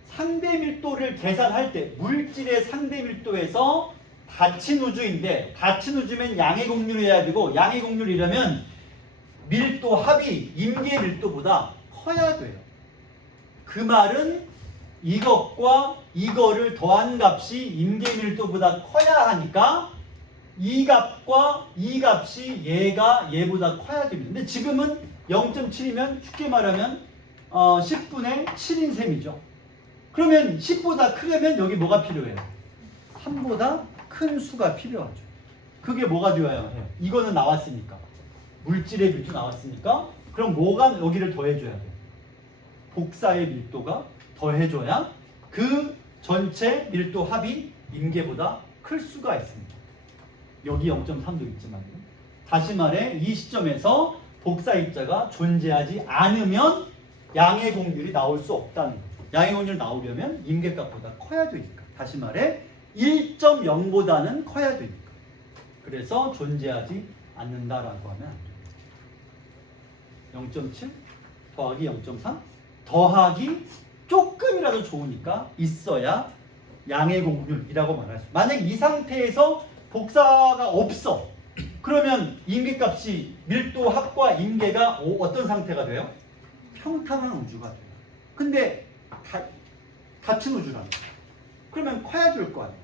상대 밀도를 계산할 때 물질의 상대 밀도에서 닫힌 우주인데 닫힌 우주면 양의 공률이어야 되고 양의 공률이라면 밀도 합이 임계 밀도보다 커야 돼요. 그 말은 이것과 이거를 더한 값이 임계 밀도보다 커야 하니까 이 값과 이 값이 얘보다 커야 됩니다. 근데 지금은 0.7이면 쉽게 말하면 10분의 7인 셈이죠. 그러면 10보다 크려면 여기 뭐가 필요해요? 3보다 큰 수가 필요하죠. 그게 뭐가 되어야 해요? 이거는 나왔으니까. 물질의 밀도 나왔으니까 그럼 뭐가 여기를 더해줘야 돼요? 복사의 밀도가 더해줘야 그 전체 밀도 합이 임계보다 클 수가 있습니다. 여기 0.3도 있지만 다시 말해 이 시점에서 복사 입자가 존재하지 않으면 양의 공률이 나올 수 없다는 거죠. 양의 공률이 나오려면 임계값보다 커야 되니까. 다시 말해 1.0보다는 커야 되니까. 그래서 존재하지 않는다라고 하면 안 돼요. 0.7 더하기 0.3 더하기 조금이라도 좋으니까 있어야 양의 공률이라고 말할 수. 만약 이 상태에서 복사가 없어. 그러면 임계값이 밀도 합과 임계가 어떤 상태가 돼요? 평탄한 우주가 돼요. 근데 닫힌 우주라는 거예요. 그러면 커야 될 거 아니에요.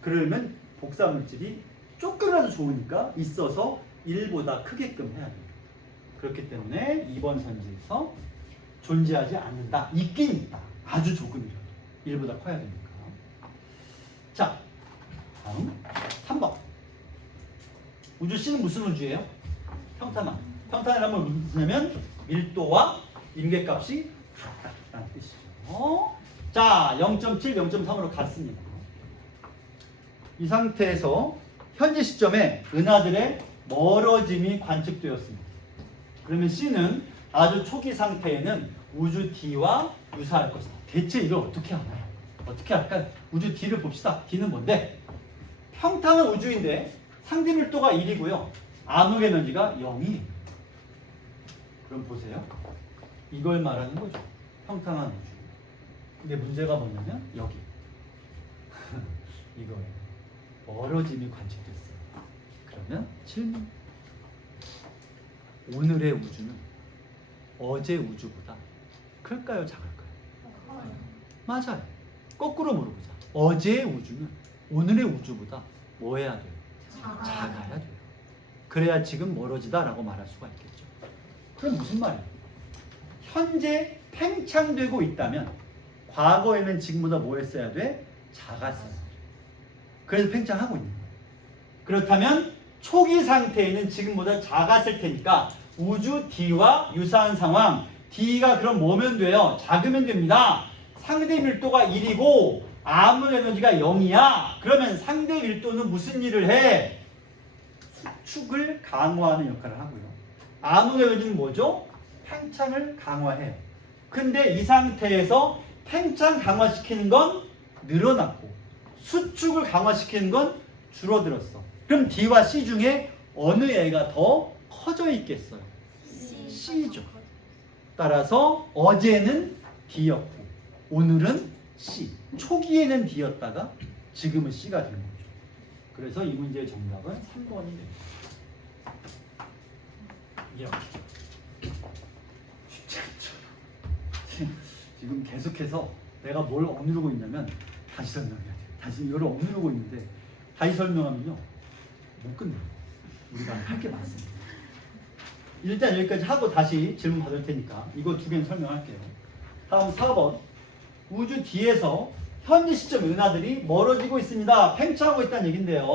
그러면 복사 물질이 조금이라도 좋으니까 있어서 1보다 크게끔 해야 됩니다. 그렇기 때문에 2번 선지에서 존재하지 않는다. 있긴 있다. 아주 조금이라도. 1보다 커야 되니까. 자, 다음 3번. 우주 C는 무슨 우주예요? 평탄함. 평탄이라는 건 무엇이냐면 밀도와 임계값이 같다라는 뜻이죠. 자, 0.7, 0.3으로 같습니다. 이 상태에서 현재 시점에 은하들의 멀어짐이 관측되었습니다. 그러면 C는 아주 초기 상태에는 우주 D와 유사할 것이다. 대체 이걸 어떻게 하나요? 어떻게 할까요? 우주 D를 봅시다. D는 뭔데? 평탄한 우주인데 상대 밀도가 1이고요. 암흑 에너지가 0이. 그럼 보세요. 이걸 말하는 거죠. 평탄한 우주. 근데 문제가 뭐냐면 여기. 이거예요. 멀어짐이 관측됐어요. 그러면 질문. 오늘의 우주는 어제 우주보다 클까요? 작을까요? 맞아요. 거꾸로 물어보자. 어제의 우주는 오늘의 우주보다 뭐 해야 돼요? 작아야 돼요. 그래야 지금 멀어지다라고 말할 수가 있겠죠. 그럼 무슨 말이에요? 현재 팽창되고 있다면 과거에는 지금보다 뭐 했어야 돼? 작았어야 돼. 그래서 팽창하고 있는 거예요. 그렇다면 초기 상태에는 지금보다 작았을 테니까 우주 D와 유사한 상황, D가 그럼 뭐면 돼요? 작으면 됩니다. 상대 밀도가 1이고 암흑 에너지가 0이야. 그러면 상대 밀도는 무슨 일을 해? 수축을 강화하는 역할을 하고요. 암흑 에너지는 뭐죠? 팽창을 강화해요. 근데 이 상태에서 팽창 강화시키는 건 늘어났고 수축을 강화시키는 건 줄어들었어. 그럼 D와 C 중에 어느 애가 더 커져 있겠어요? C죠. 따라서 어제는 D였고 오늘은 C. 초기에는 D였다가 지금은 C가 된 거죠. 그래서 이 문제의 정답은 3번이 됩니다. 이렇게. 쉽지 않죠. 지금 계속해서 내가 뭘 억누르고 있냐면 다시 설명해야 돼요. 다시 이걸 억누르고 있는데 다시 설명하면요 못 끝내요. 우리가 할 게 많습니다. 일단 여기까지 하고 다시 질문 받을 테니까 이거 두 개는 설명할게요. 다음 4번. 우주 D에서 현재 시점 은하들이 멀어지고 있습니다. 팽창하고 있다는 얘긴데요.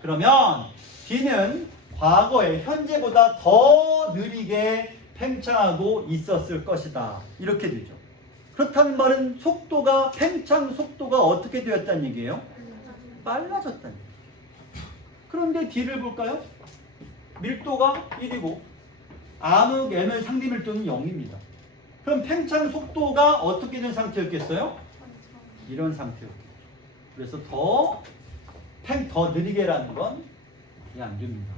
그러면 D는 과거에 현재보다 더 느리게 팽창하고 있었을 것이다. 이렇게 되죠. 그렇다는 말은 속도가, 팽창 속도가 어떻게 되었다는 얘기예요? 빨라졌다는 얘기예요. 그런데 D를 볼까요? 밀도가 1이고 암흑 M의 상대 밀도는 0입니다. 그럼 팽창 속도가 어떻게 된 상태였겠어요? 이런 상태였겠죠. 그래서 더 느리게라는 건 안 됩니다.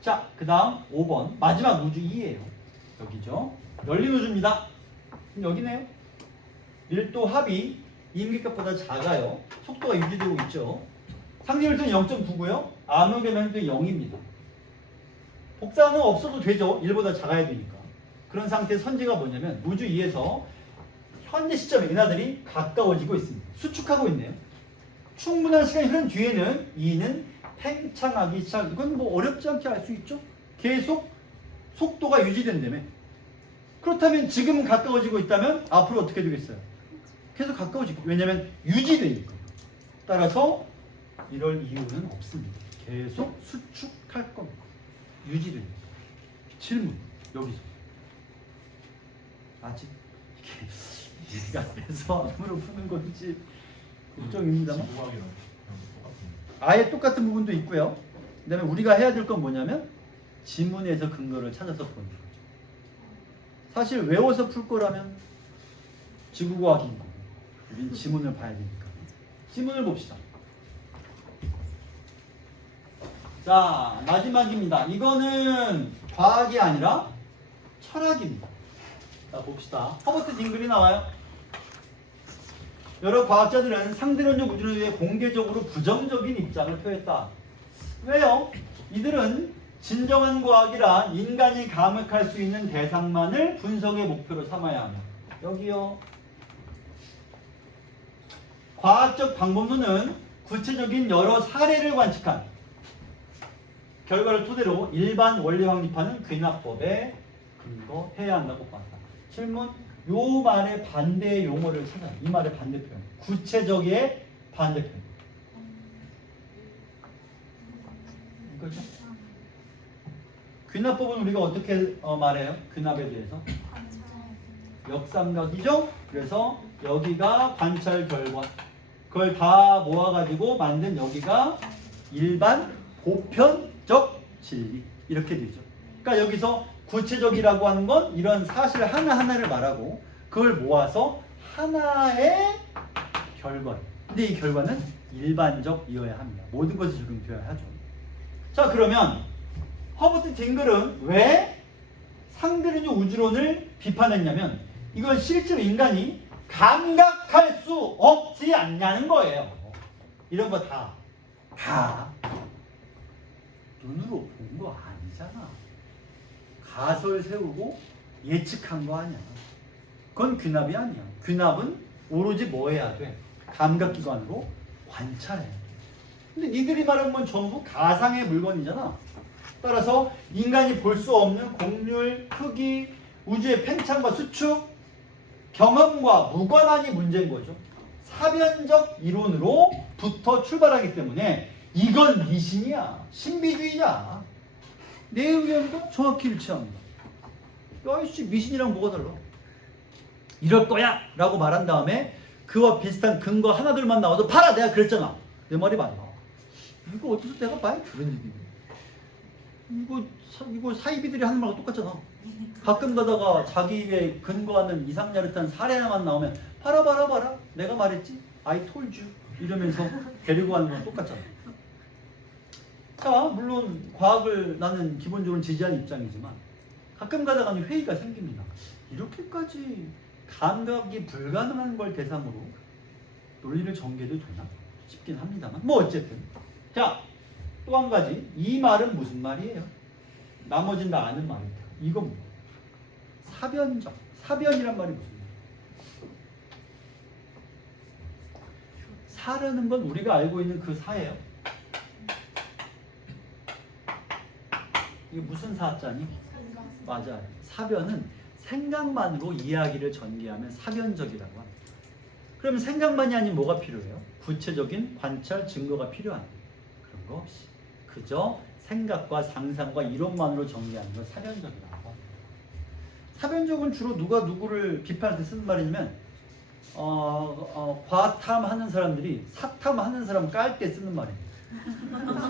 자, 그 다음 5번. 마지막 우주 2예요. 여기죠. 열린 우주입니다. 여기네요. 밀도 합이 임계값보다 작아요. 속도가 유지되고 있죠. 상대 밀도는 0.9고요. 암흑의 밀도는 0입니다. 복사는 없어도 되죠. 1보다 작아야 되니까. 그런 상태의 선지가 뭐냐면 우주 2에서 현재 시점에 은하들이 가까워지고 있습니다. 수축하고 있네요. 충분한 시간이 흐른 뒤에는 2는 팽창하기 시작. 이건 뭐 어렵지 않게 알 수 있죠. 계속 속도가 유지된다며. 그렇다면 지금은 가까워지고 있다면 앞으로 어떻게 되겠어요? 계속 가까워지고. 왜냐하면 유지되니까. 따라서 이럴 이유는 없습니다. 계속 수축할 겁니다. 유지되니까. 질문. 여기서. 아직 이게 얘가 해서 암으로 푸는 건지 걱정입니다만 아예 똑같은 부분도 있고요. 그 다음에 우리가 해야 될 건 뭐냐면 지문에서 근거를 찾아서 푸는 거죠. 사실 외워서 풀 거라면 지구과학인 거고 우린 지문을 봐야 되니까. 지문을 봅시다. 자, 마지막입니다. 이거는 과학이 아니라 철학입니다. 자, 봅시다. 허버트 딩글이 나와요. 여러 과학자들은 상대론적 우주론에 대해 공개적으로 부정적인 입장을 표했다. 왜요? 이들은 진정한 과학이란 인간이 감각할 수 있는 대상만을 분석의 목표로 삼아야 하며 여기요. 과학적 방법론은 구체적인 여러 사례를 관측한 결과를 토대로 일반 원리 확립하는 귀납법에 근거해야 한다고 봤다. 질문. 요 말의 반대 용어를 찾아요. 이 말의 반대 표현. 구체적의 반대 표현. 이거죠? 귀납법은 우리가 어떻게 말해요? 귀납에 대해서? 역삼각이죠? 그래서 여기가 관찰 결과. 그걸 다 모아가지고 만든 여기가 일반 보편적 진리. 이렇게 되죠. 그러니까 여기서 구체적이라고 하는 건 이런 사실 하나하나를 말하고 그걸 모아서 하나의 결과. 근데 이 결과는 일반적이어야 합니다. 모든 것이 적용되어야 하죠. 자, 그러면 허버트 딩글은 왜 상대론적 우주론을 비판했냐면 이건 실제로 인간이 감각할 수 없지 않냐는 거예요. 이런 거 다 눈으로 본 거 아니잖아. 가설 세우고 예측한 거 아니야. 그건 귀납이 아니야. 귀납은 오로지 뭐 해야 돼? 감각기관으로 관찰해. 근데 니들이 말하는 건 전부 가상의 물건이잖아. 따라서 인간이 볼 수 없는 곡률, 크기, 우주의 팽창과 수축, 경험과 무관한이 문제인 거죠. 사변적 이론으로부터 출발하기 때문에 이건 미신이야. 신비주의야. 내 의견과 정확히 일치합니다. 야이씨, 미신이랑 뭐가 달라? 이럴 거야! 라고 말한 다음에 그와 비슷한 근거 하나둘만 나와도 봐라! 내가 그랬잖아. 내 말이 맞아. 이거 어디서 내가 많이 들은 얘기네. 이거 사이비들이 하는 말과 똑같잖아. 가끔 가다가 자기의 근거하는 이상야릇한 사례만 나오면 봐라 내가 말했지? I told you 이러면서 데리고 가는 건 똑같잖아. 자, 물론 과학을 나는 기본적으로 지지하는 입장이지만 가끔 가다가는 회의가 생깁니다. 이렇게까지 감각이 불가능한 걸 대상으로 논리를 전개도 되나 싶긴 합니다만 뭐 어쨌든 자, 또 한 가지 이 말은 무슨 말이에요? 나머진 다 아는 말입니다. 이건 뭐? 사변적. 사변이란 말이 무슨 말이에요? 사라는 건 우리가 알고 있는 그 사예요. 이게 무슨 사자니? 맞아요. 사변은 생각만으로 이야기를 전개하면 사변적이라고 합니다. 그러면 생각만이 아닌 뭐가 필요해요? 구체적인 관찰, 증거가 필요합니다. 그런 거 없이 그저 생각과 상상과 이론만으로 전개하는 걸 사변적이라고 합니다. 사변적은 주로 누가 누구를 비판할 때 쓰는 말이냐면 과탐하는 사람들이 사탐하는 사람 깔 때 쓰는 말입니다.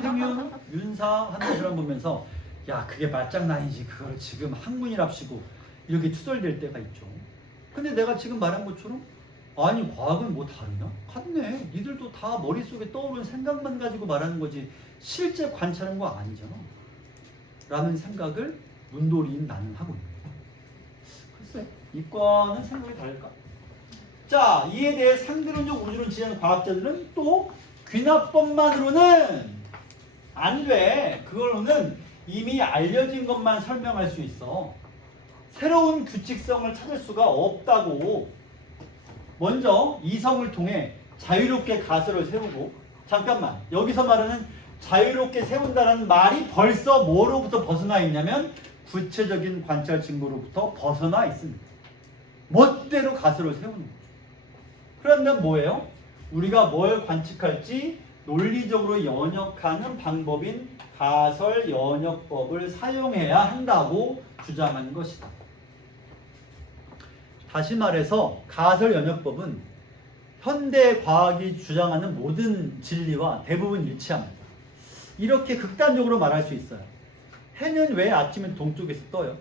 생윤, 윤사 하는 사람 보면서 야, 그게 말장난이지. 그걸 지금 학문이랍시고 이렇게 투덜댈 때가 있죠. 근데 내가 지금 말한 것처럼 아니, 과학은 뭐 다르냐? 같네. 니들도 다 머릿속에 떠오르는 생각만 가지고 말하는 거지 실제 관찰한 거 아니잖아. 라는 생각을 문도리인 나는 하고 있는 거야. 글쎄, 이과는 생각이 다를까? 자, 이에 대해 상대론적 우주론 지지하는 과학자들은 또 귀납법만으로는 안 돼. 그걸로는 이미 알려진 것만 설명할 수 있어. 새로운 규칙성을 찾을 수가 없다고. 먼저 이성을 통해 자유롭게 가설을 세우고, 잠깐만, 여기서 말하는 자유롭게 세운다는 말이 벌써 뭐로부터 벗어나 있냐면 구체적인 관찰 증거로부터 벗어나 있습니다. 멋대로 가설을 세우는 거죠. 그런다면 뭐예요? 우리가 뭘 관측할지 논리적으로 연역하는 방법인 가설 연역법을 사용해야 한다고 주장하는 것이다. 다시 말해서 가설 연역법은 현대 과학이 주장하는 모든 진리와 대부분 일치합니다. 이렇게 극단적으로 말할 수 있어요. 해는 왜 아침에 동쪽에서 떠요?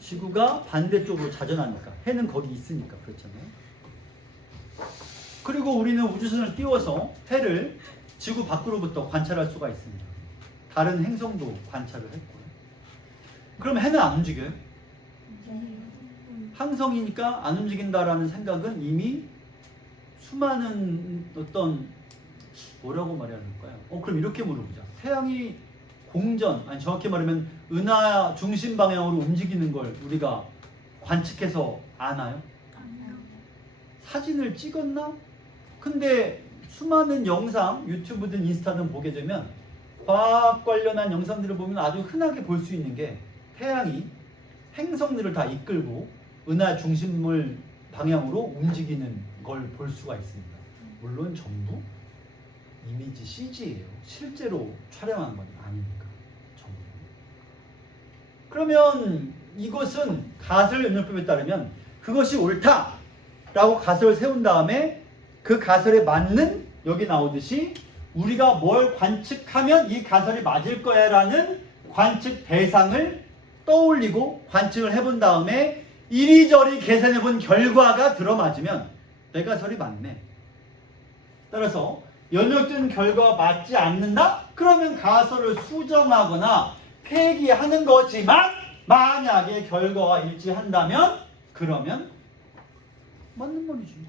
지구가 반대쪽으로 자전하니까. 해는 거기 있으니까 그렇잖아요. 그리고 우리는 우주선을 띄워서 해를 지구 밖으로부터 관찰할 수가 있습니다. 다른 행성도 관찰을 했고요. 그럼 해는 안 움직여요? 항성이니까 안 움직인다라는 생각은 이미 수많은 어떤 뭐라고 말해야 할까요? 그럼 이렇게 물어보자. 태양이 공전, 아니 정확히 말하면 은하 중심 방향으로 움직이는 걸 우리가 관측해서 아나요? 사진을 찍었나? 근데 수많은 영상, 유튜브든 인스타든 보게 되면 과학 관련한 영상들을 보면 아주 흔하게 볼 수 있는 게 태양이 행성들을 다 이끌고 은하 중심물 방향으로 움직이는 걸 볼 수가 있습니다. 물론 전부 이미지 CG예요. 실제로 촬영한 건 아니니까. 전부. 그러면 이것은 가설 연역법에 따르면 그것이 옳다라고 가설을 세운 다음에 그 가설에 맞는, 여기 나오듯이 우리가 뭘 관측하면 이 가설이 맞을 거야 라는 관측 대상을 떠올리고 관측을 해본 다음에 이리저리 계산해본 결과가 들어맞으면 내 가설이 맞네 따라서 연역된 결과가 맞지 않는다? 그러면 가설을 수정하거나 폐기하는 거지만 만약에 결과가 일치한다면 그러면 맞는 말이지.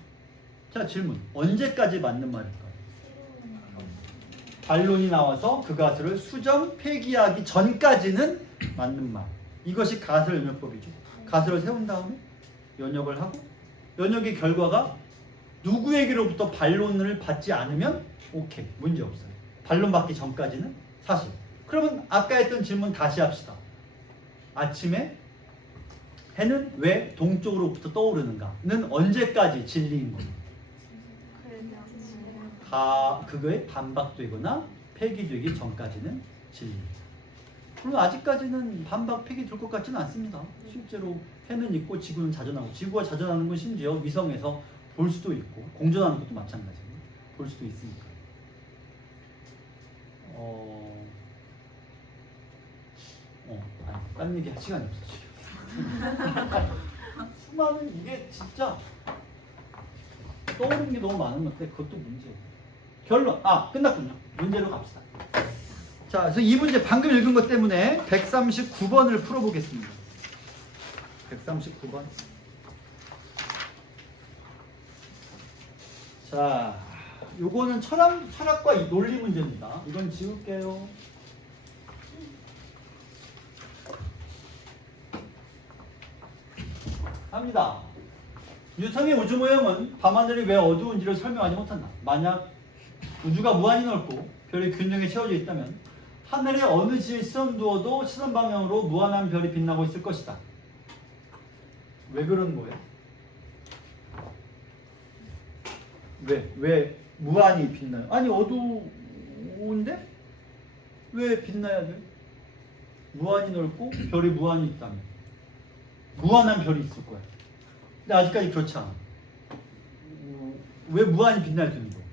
자, 질문. 언제까지 맞는 말일까요? 반론이 나와서 그 가설을 수정, 폐기하기 전까지는 맞는 말. 이것이 가설 연역법이죠. 가설을 세운 다음에 연역을 하고 연역의 결과가 누구에게로부터 반론을 받지 않으면 오케이, 문제 없어요. 반론 받기 전까지는 사실. 그러면 아까 했던 질문 다시 합시다. 아침에 해는 왜 동쪽으로부터 떠오르는가는 언제까지 진리인 거예요? 그거에 반박되거나 폐기되기 전까지는 진리. 물론 아직까지는 반박, 폐기 될 것 같지는 않습니다. 실제로 해는 있고 지구는 자전하고, 지구가 자전하는 건 심지어 위성에서 볼 수도 있고 공전하는 것도 마찬가지예요. 볼 수도 있으니까. 딴 얘기 할 시간이 없어 지금. 수많은 이게 진짜 떠오르는 게 너무 많은 건데 그것도 문제예요. 결론. 끝났군요. 문제로 갑시다. 자, 그래서 이 문제 방금 읽은 것 때문에 139번을 풀어보겠습니다. 139번. 자, 요거는 철학과 논리 문제입니다. 이건 지울게요. 합니다. 유성의 우주 모형은 밤하늘이 왜 어두운지를 설명하지 못한다. 만약 우주가 무한히 넓고 별이 균형에 채워져 있다면 하늘에 어느 지에 시선 두어도 시선 방향으로 무한한 별이 빛나고 있을 것이다. 왜 그런 거예요? 왜 무한히 빛나요? 아니 어두운데? 왜 빛나야 돼? 무한히 넓고 별이 무한히 있다면 무한한 별이 있을 거야. 근데 아직까지 그렇지 않아. 왜 무한히 빛날 수 있는 거야?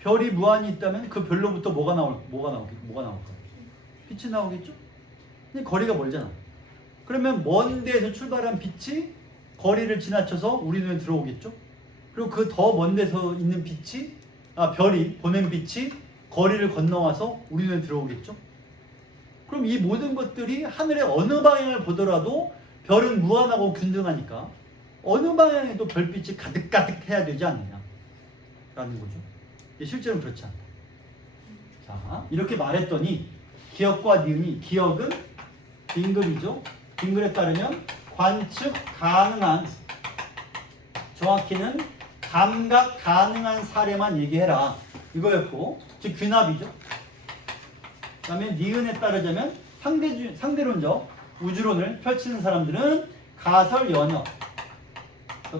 별이 무한히 있다면 그 별로부터 뭐가 나올까요? 빛이 나오겠죠? 근데 거리가 멀잖아. 그러면 먼 데에서 출발한 빛이 거리를 지나쳐서 우리 눈에 들어오겠죠? 그리고 그 더 먼 데서 있는 빛이 별이 보낸 빛이 거리를 건너와서 우리 눈에 들어오겠죠? 그럼 이 모든 것들이 하늘의 어느 방향을 보더라도 별은 무한하고 균등하니까 어느 방향에도 별빛이 가득가득 해야 되지 않느냐 라는 거죠. 실제로는 그렇지 않다. 자, 이렇게 말했더니 기억과 니은이, 기억은 빙글이죠. 빙글에 따르면 관측 가능한, 정확히는 감각 가능한 사례만 얘기해라 이거였고, 즉 귀납이죠. 그 다음에 니은에 따르자면 상대론적 우주론을 펼치는 사람들은 가설 연역,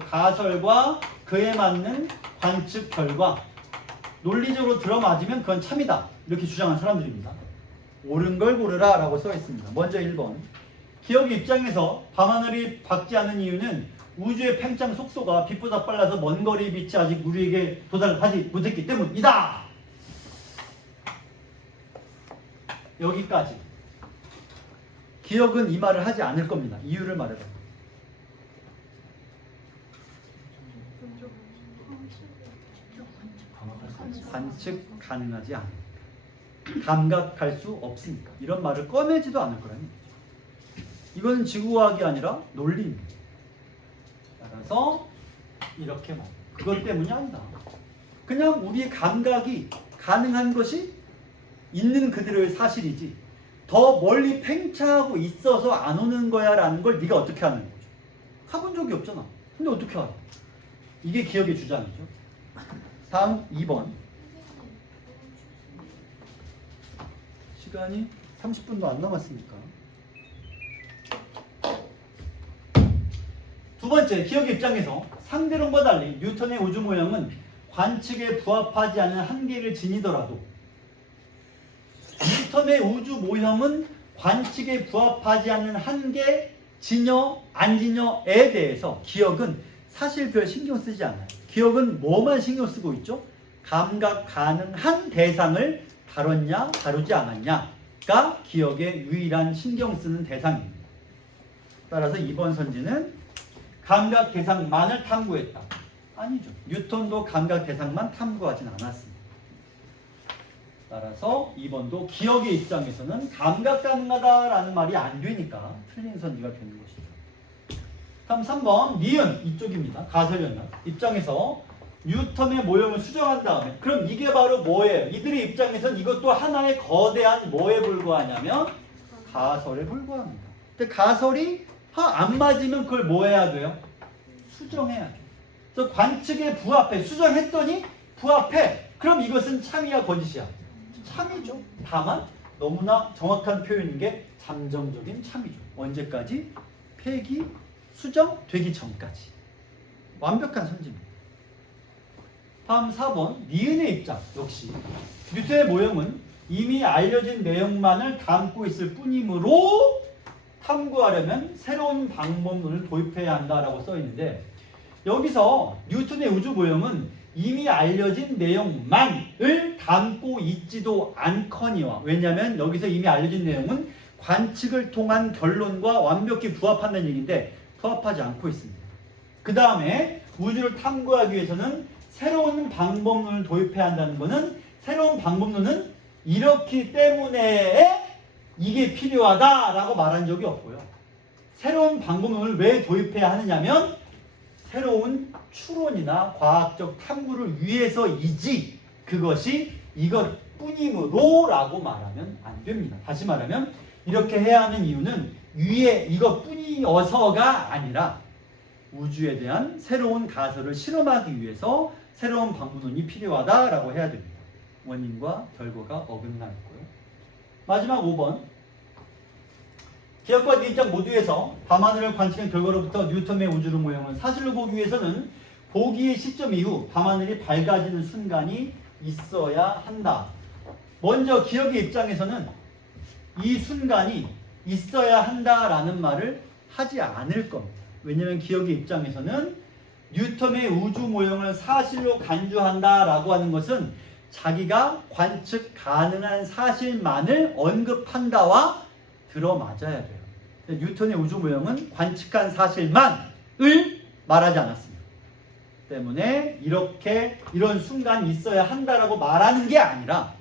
가설과 그에 맞는 관측 결과, 논리적으로 들어맞으면 그건 참이다 이렇게 주장한 사람들입니다. 옳은 걸 고르라 라고 써 있습니다. 먼저 1번. 기억의 입장에서 밤하늘이 밝지 않은 이유는 우주의 팽창 속도가 빛보다 빨라서 먼 거리의 빛이 아직 우리에게 도달하지 못했기 때문이다. 여기까지. 기억은 이 말을 하지 않을 겁니다. 이유를 말해봐. 관측 가능하지 않으니까. 감각할 수 없으니까. 이런 말을 꺼내지도 않을 거라는 거죠. 이건 지구과학이 아니라 논리입니다. 따라서 이렇게 말. 그것 때문이 아니다. 그냥 우리의 감각이 가능한 것이 있는 그대로의 사실이지 더 멀리 팽창하고 있어서 안 오는 거야 라는 걸 네가 어떻게 아는 거죠? 가본 적이 없잖아. 근데 어떻게 알아? 이게 기억의 주장이죠. 다음 2번. 시간이 30분도 안 남았으니까. 두 번째, 기억의 입장에서 상대론과 달리 뉴턴의 우주 모형은 관측에 부합하지 않는 한계를 지니더라도 뉴턴의 우주 모형은 관측에 부합하지 않는 한계, 지녀, 안 지녀에 대해서 기억은 사실 별 신경 쓰지 않아요. 기억은 뭐만 신경 쓰고 있죠? 감각 가능한 대상을 다뤘냐, 다루지 않았냐가 기억의 유일한 신경 쓰는 대상입니다. 따라서 이번 선지는 감각 대상만을 탐구했다. 아니죠. 뉴턴도 감각 대상만 탐구하진 않았습니다. 따라서 2번도 기억의 입장에서는 감각 가능하다라는 말이 안 되니까 틀린 선지가 되는 것이죠. 다음 3번 니은 이쪽입니다. 가설연납 입장에서 뉴턴의 모형을 수정한 다음에 그럼 이게 바로 뭐예요? 이들의 입장에서는 이것도 하나의 거대한 뭐에 불과하냐면 가설에 불과합니다. 근데 가설이 안 맞으면 그걸 뭐 해야 돼요? 수정해야 돼요. 그래서 관측에 부합해. 수정했더니 부합해. 그럼 이것은 참이야 거짓이야? 참이죠. 다만 너무나 정확한 표현인 게 잠정적인 참이죠. 언제까지? 폐기, 수정되기 전까지. 완벽한 선지입니다. 다음 4번 니은의 입장. 역시 뉴턴의 모형은 이미 알려진 내용만을 담고 있을 뿐이므로 탐구하려면 새로운 방법론을 도입해야 한다라고 써 있는데 여기서 뉴턴의 우주 모형은 이미 알려진 내용만을 담고 있지도 않거니와 왜냐하면 여기서 이미 알려진 내용은 관측을 통한 결론과 완벽히 부합한다는 얘기인데 부합하지 않고 있습니다. 그 다음에 우주를 탐구하기 위해서는 새로운 방법론을 도입해야 한다는 것은 새로운 방법론은 이렇기 때문에 이게 필요하다라고 말한 적이 없고요. 새로운 방법론을 왜 도입해야 하느냐면 새로운 추론이나 과학적 탐구를 위해서이지 그것이 이것뿐이므로 라고 말하면 안 됩니다. 다시 말하면 이렇게 해야 하는 이유는 위에 이것뿐이어서가 아니라 우주에 대한 새로운 가설을 실험하기 위해서 새로운 방법론이 필요하다라고 해야 됩니다. 원인과 결과가 어긋나 있고요. 마지막 5번 기억과 니은장 모두에서 밤하늘을 관측한 결과로부터 뉴턴의 우주를 모형을 사실로 보기 위해서는 보기의 시점 이후 밤하늘이 밝아지는 순간이 있어야 한다. 먼저 기억의 입장에서는 이 순간이 있어야 한다라는 말을 하지 않을 겁니다. 왜냐하면 기억의 입장에서는 뉴턴의 우주 모형을 사실로 간주한다라고 하는 것은 자기가 관측 가능한 사실만을 언급한다와 들어맞아야 돼요. 뉴턴의 우주 모형은 관측한 사실만을 말하지 않았습니다. 때문에 이런 순간이 있어야 한다라고 말하는 게 아니라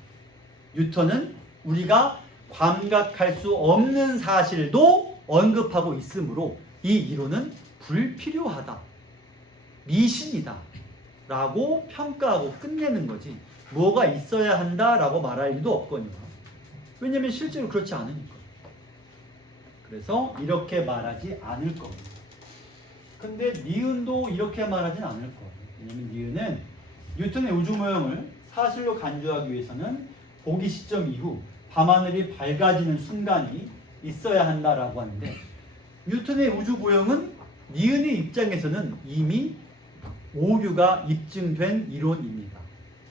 뉴턴은 우리가 감각할 수 없는 사실도 언급하고 있으므로 이 이론은 불필요하다, 미신이다 라고 평가하고 끝내는 거지 뭐가 있어야 한다라고 말할 일도 없거니와. 왜냐하면 실제로 그렇지 않으니까. 그래서 이렇게 말하지 않을 겁니다. 근데 니은도 이렇게 말하진 않을 거예요. 왜냐하면 니은은 뉴턴의 우주 모형을 사실로 간주하기 위해서는 보기 시점 이후 밤하늘이 밝아지는 순간이 있어야 한다라고 하는데 뉴턴의 우주 모형은 니은의 입장에서는 이미 오류가 입증된 이론입니다.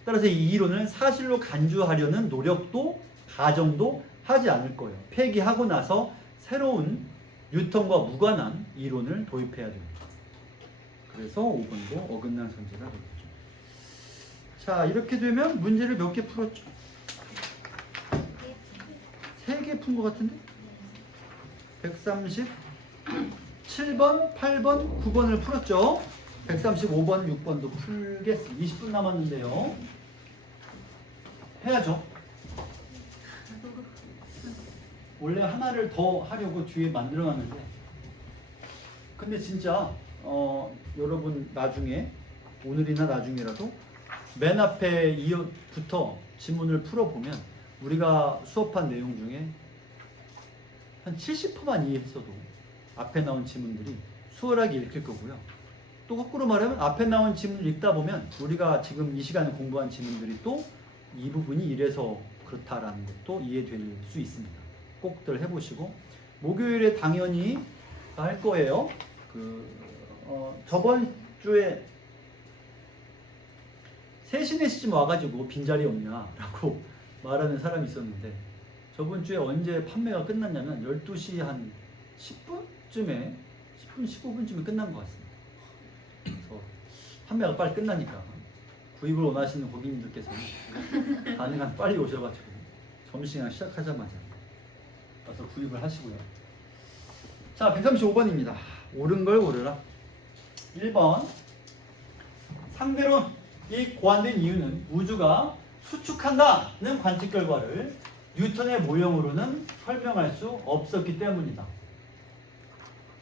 따라서 이 이론을 사실로 간주하려는 노력도 가정도 하지 않을 거예요. 폐기하고 나서 새로운 뉴턴과 무관한 이론을 도입해야 됩니다. 그래서 5번도 어긋난 선지가 되겠죠. 자, 이렇게 되면 문제를 몇 개 풀었죠? 3개 푼 것 같은데? 137번, 8번, 9번을 풀었죠? 135번, 6번도 풀겠습니다. 20분 남았는데요. 해야죠. 원래 하나를 더 하려고 뒤에 만들어놨는데 근데 진짜 여러분 나중에 오늘이나 나중에라도 맨 앞에 이어부터 지문을 풀어보면 우리가 수업한 내용 중에 한 70%만 이해했어도 앞에 나온 지문들이 수월하게 읽힐 거고요. 또 거꾸로 말하면 앞에 나온 지문을 읽다 보면 우리가 지금 이 시간에 공부한 지문들이 또 이 부분이 이래서 그렇다라는 것도 이해될 수 있습니다. 꼭들 해보시고 목요일에 당연히 할 거예요. 저번 주에 3시 4시쯤 와가지고 빈자리 없냐라고 말하는 사람이 있었는데 저번 주에 언제 판매가 끝났냐면 12시 한 10분쯤에 10분 15분쯤에 끝난 것 같습니다. 그래서 판매가 빨리 끝나니까 구입을 원하시는 고객님들께서는 가능한 빨리 오셔가지고 점심시간 시작하자마자 와서 구입을 하시고요. 자, 135번입니다. 옳은 걸 고르라. 1번 상대로 이 고안된 이유는 우주가 수축한다는 관측 결과를 뉴턴의 모형으로는 설명할 수 없었기 때문이다.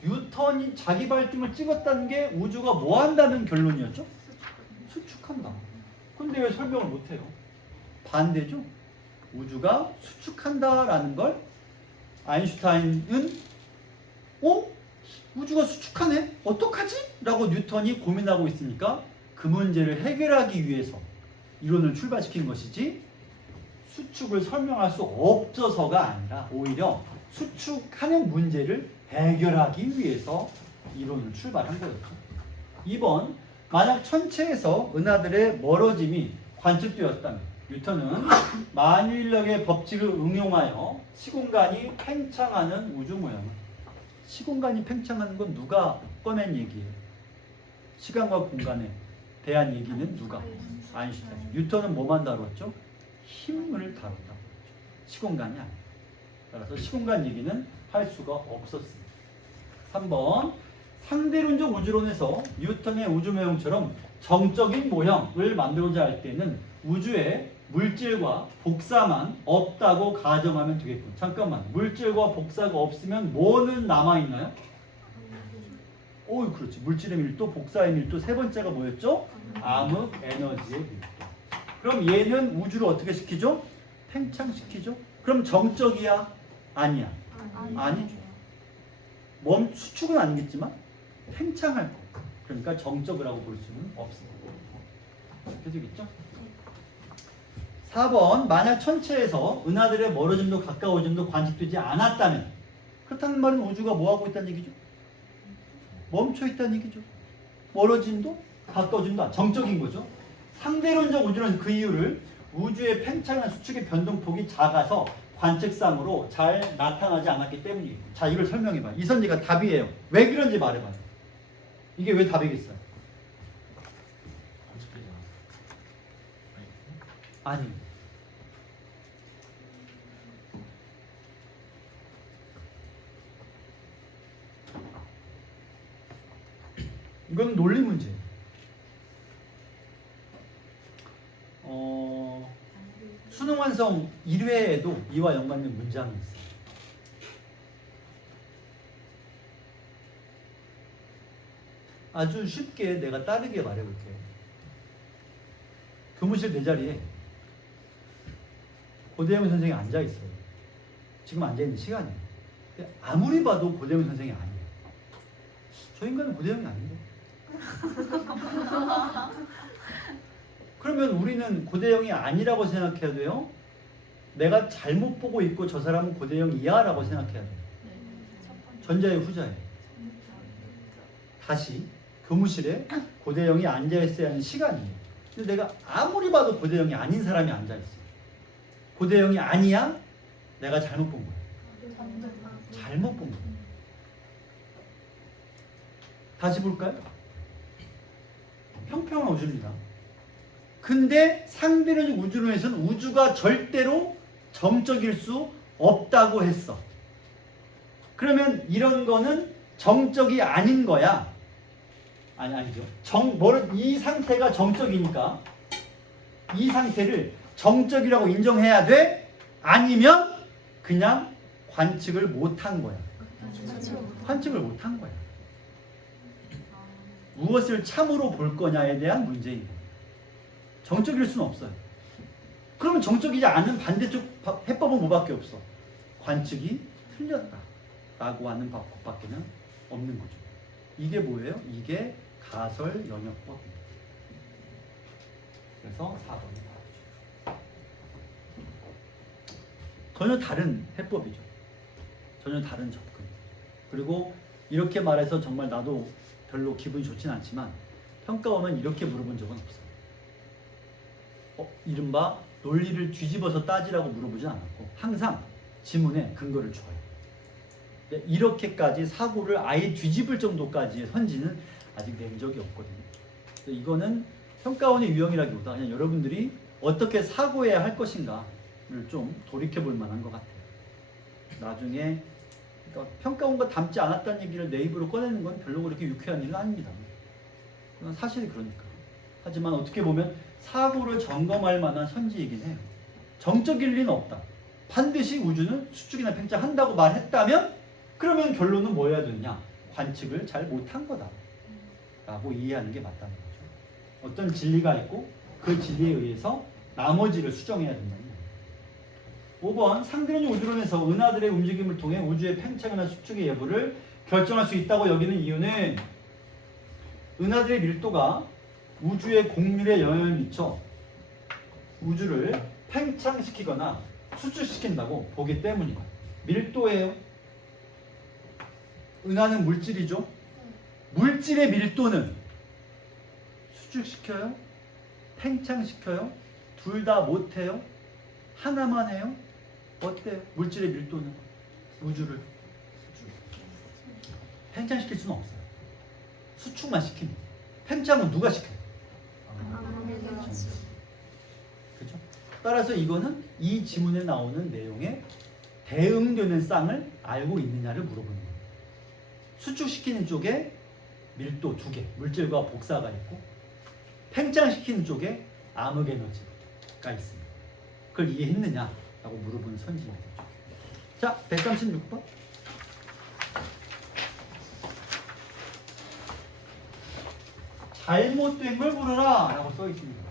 뉴턴이 자기 발등을 찍었다는 게 우주가 뭐 한다는 결론이었죠? 수축한다. 근데 왜 설명을 못해요? 반대죠? 우주가 수축한다라는 걸 아인슈타인은 우주가 수축하네? 어떡하지? 라고 뉴턴이 고민하고 있으니까 그 문제를 해결하기 위해서 이론을 출발시킨 것이지 수축을 설명할 수 없어서가 아니라 오히려 수축하는 문제를 해결하기 위해서 이론을 출발한 거였죠. 2번, 만약 천체에서 은하들의 멀어짐이 관측되었다면 뉴턴은 만유인력의 법칙을 응용하여 시공간이 팽창하는 우주 모양을, 시공간이 팽창하는 건 누가 꺼낸 얘기예요? 시간과 공간에 대한 얘기는 누가? 아인슈타인. 뉴턴은 뭐만 다뤘죠? 힘을 다뤘다. 시공간이 아니에요. 따라서 시공간 얘기는 할 수가 없었습니다. 3번, 상대론적 우주론에서 뉴턴의 우주 모형처럼 정적인 모형을 만들고자 할 때는 우주에 물질과 복사만 없다고 가정하면 되겠군. 잠깐만, 물질과 복사가 없으면 뭐는 남아있나요? 그렇지. 물질의 밀도, 복사의 밀도, 세 번째가 뭐였죠? 암흑 에너지의 밀도. 그럼 얘는 우주를 어떻게 시키죠? 팽창시키죠. 그럼 정적이야? 아니야? 아니죠. 수축은 아니겠지만 팽창할 거. 그러니까 정적이라고 볼 수는 없습니다. 이렇게 되겠죠? 4번, 만약 천체에서 은하들의 멀어짐도 가까워짐도 관측되지 않았다면, 그렇다는 말은 우주가 뭐하고 있다는 얘기죠? 멈춰 있다는 얘기죠. 멀어짐도 가까워짐도 정적인 거죠. 상대론적 우주는 그 이유를 우주의 팽창이나 수축의 변동폭이 작아서 관측상으로 잘 나타나지 않았기 때문이에요. 자, 이걸 설명해봐요. 이선지가 답이에요. 왜 그런지 말해봐요. 이게 왜 답이겠어요? 아니. 이건 논리 문제예요. 수능 완성 1회에도 이와 연관된 문장이 있어요. 아주 쉽게 내가 따르게 말해볼게요. 교무실 내 자리에 고대영 선생이 앉아있어요. 지금 앉아있는 시간이에요. 근데 아무리 봐도 고대영 선생이 아니에요. 저 인간은 고대영이 아닌데. 그러면 우리는 고대영이 아니라고 생각해야 돼요? 내가 잘못 보고 있고 저 사람은 고대영이야 라고 생각해야 돼요? 전자예요, 후자예요? 다시 교무실에 고대영이 앉아있어야 하는 시간이에요. 근데 내가 아무리 봐도 고대영이 아닌 사람이 앉아있어요. 고대영이 아니야? 내가 잘못 본 거야. 잘못 본 거야. 다시 볼까요? 평평한 우주입니다. 근데 상대론적 우주론에서는 우주가 절대로 정적일 수 없다고 했어. 그러면 이런 거는 정적이 아닌 거야. 아니죠. 이 상태가 정적이니까 이 상태를 정적이라고 인정해야 돼? 아니면 그냥 관측을 못한 거야. 관측을 못한 거야. 무엇을 참으로 볼 거냐에 대한 문제인 거야. 정적일 수는 없어요. 그러면 정적이지 않은 반대쪽 해법은 뭐밖에 없어? 관측이 틀렸다 라고 하는 법밖에는 없는 거죠. 이게 뭐예요? 이게 가설 연역법입니다. 그래서 4번이 나오죠. 전혀 다른 해법이죠. 전혀 다른 접근. 그리고 이렇게 말해서 정말 나도 별로 기분이 좋진 않지만 평가원은 이렇게 물어본 적은 없어요. 이른바 논리를 뒤집어서 따지라고 물어보진 않았고 항상 지문에 근거를 줘요. 이렇게까지 사고를 아예 뒤집을 정도까지의 선지는 아직 낸 적이 없거든요. 이거는 평가원의 유형이라기보다 그냥 여러분들이 어떻게 사고해야 할 것인가를 좀 돌이켜볼 만한 것 같아요. 나중에 그러니까 평가원과 닮지 않았다는 얘기를 내 입으로 꺼내는 건 별로 그렇게 유쾌한 일은 아닙니다. 그건 사실이 그러니까. 하지만 어떻게 보면 사고를 점검할 만한 선지이긴 해요. 정적 일리는 없다. 반드시 우주는 수축이나 팽창한다고 말했다면 그러면 결론은 뭐 해야 되느냐? 관측을 잘 못한 거다 라고 이해하는 게 맞다는 거죠. 어떤 진리가 있고 그 진리에 의해서 나머지를 수정해야 된다는 거예요. 5번 상대론적 우주론에서 은하들의 움직임을 통해 우주의 팽창이나 수축의 여부를 결정할 수 있다고 여기는 이유는 은하들의 밀도가 우주의 곡률에 영향을 미쳐 우주를 팽창시키거나 수축시킨다고 보기 때문이고 밀도예요. 은하는 물질이죠. 물질의 밀도는 수축시켜요? 팽창시켜요? 둘 다 못해요? 하나만 해요? 어때요? 물질의 밀도는 우주를 팽창시킬 수는 없어요. 수축만 시킵니다. 팽창은 누가 시켜요? 그렇죠? 따라서 이거는 이 지문에 나오는 내용에 대응되는 쌍을 알고 있느냐를 물어보는 거예요. 수축시키는 쪽에 밀도 2개, 물질과 복사가 있고 팽창시키는 쪽에 암흑 에너지가 있습니다. 그걸 이해했느냐라고 물어보는 선지입니다. 자, 136번. 잘못된 걸 물어라 라고 써 있습니다.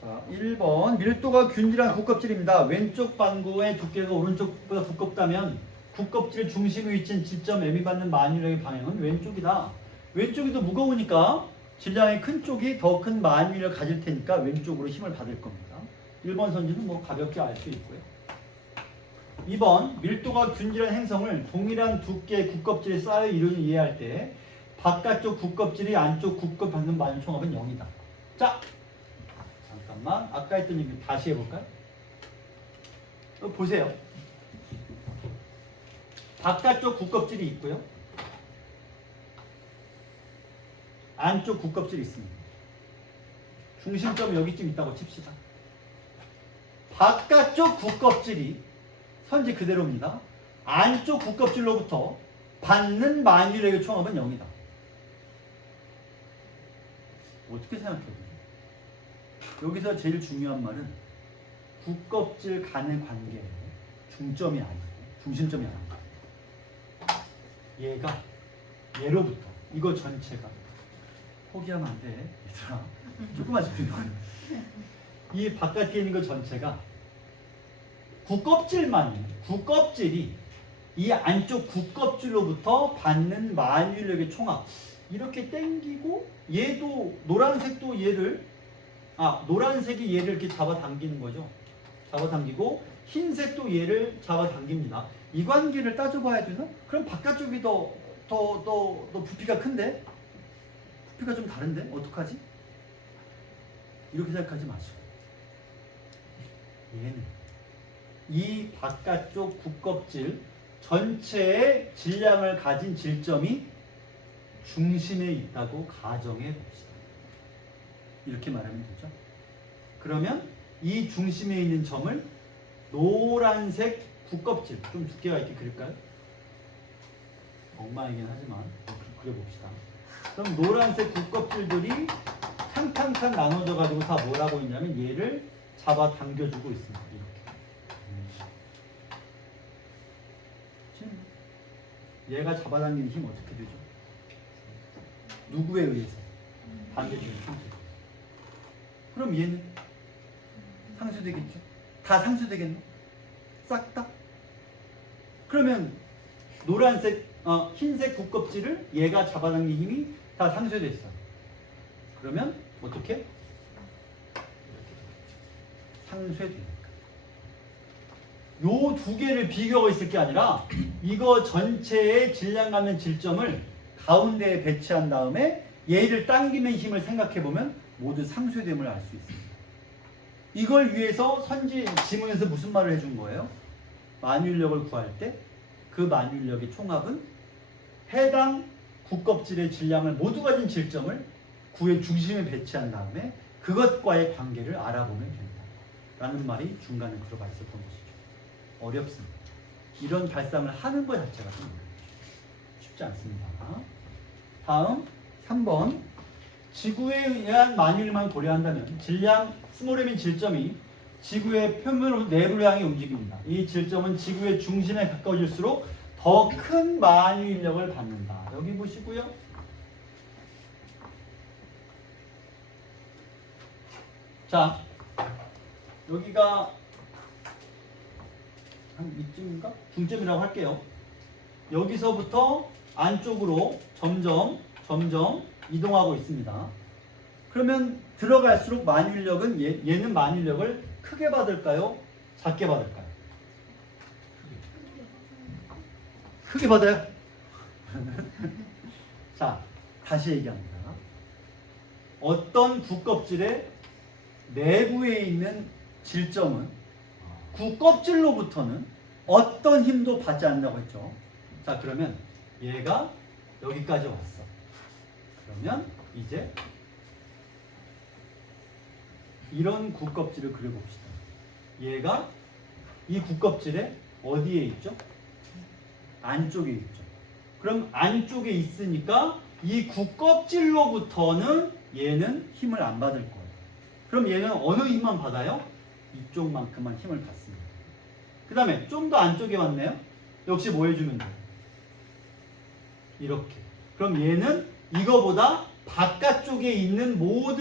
자, 1번 밀도가 균일한 국껍질입니다. 왼쪽 반구의 두께가 오른쪽보다 두껍다면 국껍질 중심에 위치한 질점 M이 받는 만유력의 방향은 왼쪽이다. 왼쪽이 더 무거우니까 질량의 큰 쪽이 더 큰 만유력을 가질 테니까 왼쪽으로 힘을 받을 겁니다. 1번 선지는 뭐 가볍게 알 수 있고요. 2번 밀도가 균일한 행성을 동일한 두께의 국껍질에 쌓여 이루는 이해할 때 바깥쪽 국껍질이 안쪽 국껍 받는 만유 총합은 0이다. 자, 잠깐만 아까 했던 얘기 다시 해볼까요? 보세요. 바깥쪽 국껍질이 있고요. 안쪽 국껍질이 있습니다. 중심점이 여기쯤 있다고 칩시다. 바깥쪽 국껍질이 선지 그대로입니다. 안쪽 국껍질로부터 받는 만유력의 총합은 0이다. 어떻게 생각해요? 여기서 제일 중요한 말은 국껍질 간의 관계예요. 중점이 아니고 중심점이 아니고 얘가 얘로부터 이거 전체가 포기하면 안 돼. 얘들아 조금만 집중해. 이 바깥에 있는 거 전체가 국껍질만이에요. 국껍질이 이 안쪽 국껍질로부터 받는 만유력의 총합. 이렇게 당기고 얘도 노란색도 얘를 노란색이 얘를 이렇게 잡아당기는 거죠. 잡아당기고 흰색도 얘를 잡아당깁니다. 이 관계를 따져봐야 되나? 그럼 바깥쪽이 더 부피가 큰데? 부피가 좀 다른데? 어떡하지? 이렇게 생각하지 마시고 얘는 이 바깥쪽 국껍질 전체의 질량을 가진 질점이 중심에 있다고 가정해 봅시다. 이렇게 말하면 되죠. 그러면 이 중심에 있는 점을 노란색 국껍질, 좀 두께가 있게 그릴까요? 엉망이긴 하지만 그려봅시다. 그럼 노란색 국껍질들이 칸칸칸 나눠져 가지고 다 뭐라고 있냐면 얘를 잡아당겨주고 있습니다. 이렇게. 얘가 잡아당기는 힘 어떻게 되죠? 누구에 의해서? 당겨주는 상수. 그럼 얘는 상수되겠죠? 다 상수되겠네? 싹 다? 그러면 노란색, 흰색 국껍질을 얘가 잡아당긴 힘이 다 상쇄됐어. 그러면 어떻게? 이렇게 상쇄되니까. 요 두 개를 비교하고 있을 게 아니라 이거 전체의 질량 갖는 질점을 가운데에 배치한 다음에 얘를 당기는 힘을 생각해보면 모두 상쇄됨을 알 수 있습니다. 이걸 위해서 선지 지문에서 무슨 말을 해준 거예요? 만유력을 구할 때 그 만유력의 총합은 해당 국껍질의 질량을 모두 가진 질점을 구의 중심에 배치한 다음에 그것과의 관계를 알아보면 된다. 라는 말이 중간에 들어가 있었던 것이죠. 어렵습니다. 이런 발상을 하는 것 자체가 쉽지 않습니다. 다음 3번 지구에 의한 만일만 고려한다면 질량 스몰 m인 질점이 지구의 표면으로 내부를 향해 움직입니다. 이 질점은 지구의 중심에 가까워질수록 더 큰 만일력을 받는다. 여기 보시고요. 자, 여기가 한 이쯤인가? 중점이라고 할게요. 여기서부터 안쪽으로 점점 이동하고 있습니다. 그러면 들어갈수록 만일력은 얘는 만일력을 크게 받을까요? 작게 받을까요? 크게 받아요. 자, 다시 얘기합니다. 어떤 구껍질의 내부에 있는 질점은 구껍질로부터는 어떤 힘도 받지 않는다고 했죠. 자, 그러면 얘가 여기까지 왔어. 그러면 이제 이런 구껍질을 그려봅시다. 얘가 이 구껍질에 어디에 있죠? 안쪽에 있죠. 그럼 안쪽에 있으니까 이 구껍질로부터는 얘는 힘을 안 받을 거예요. 그럼 얘는 어느 힘만 받아요? 이쪽만큼만 힘을 받습니다. 그 다음에 좀 더 안쪽에 왔네요. 역시 뭐 해주면 돼요? 이렇게. 그럼 얘는 이거보다 바깥쪽에 있는 모든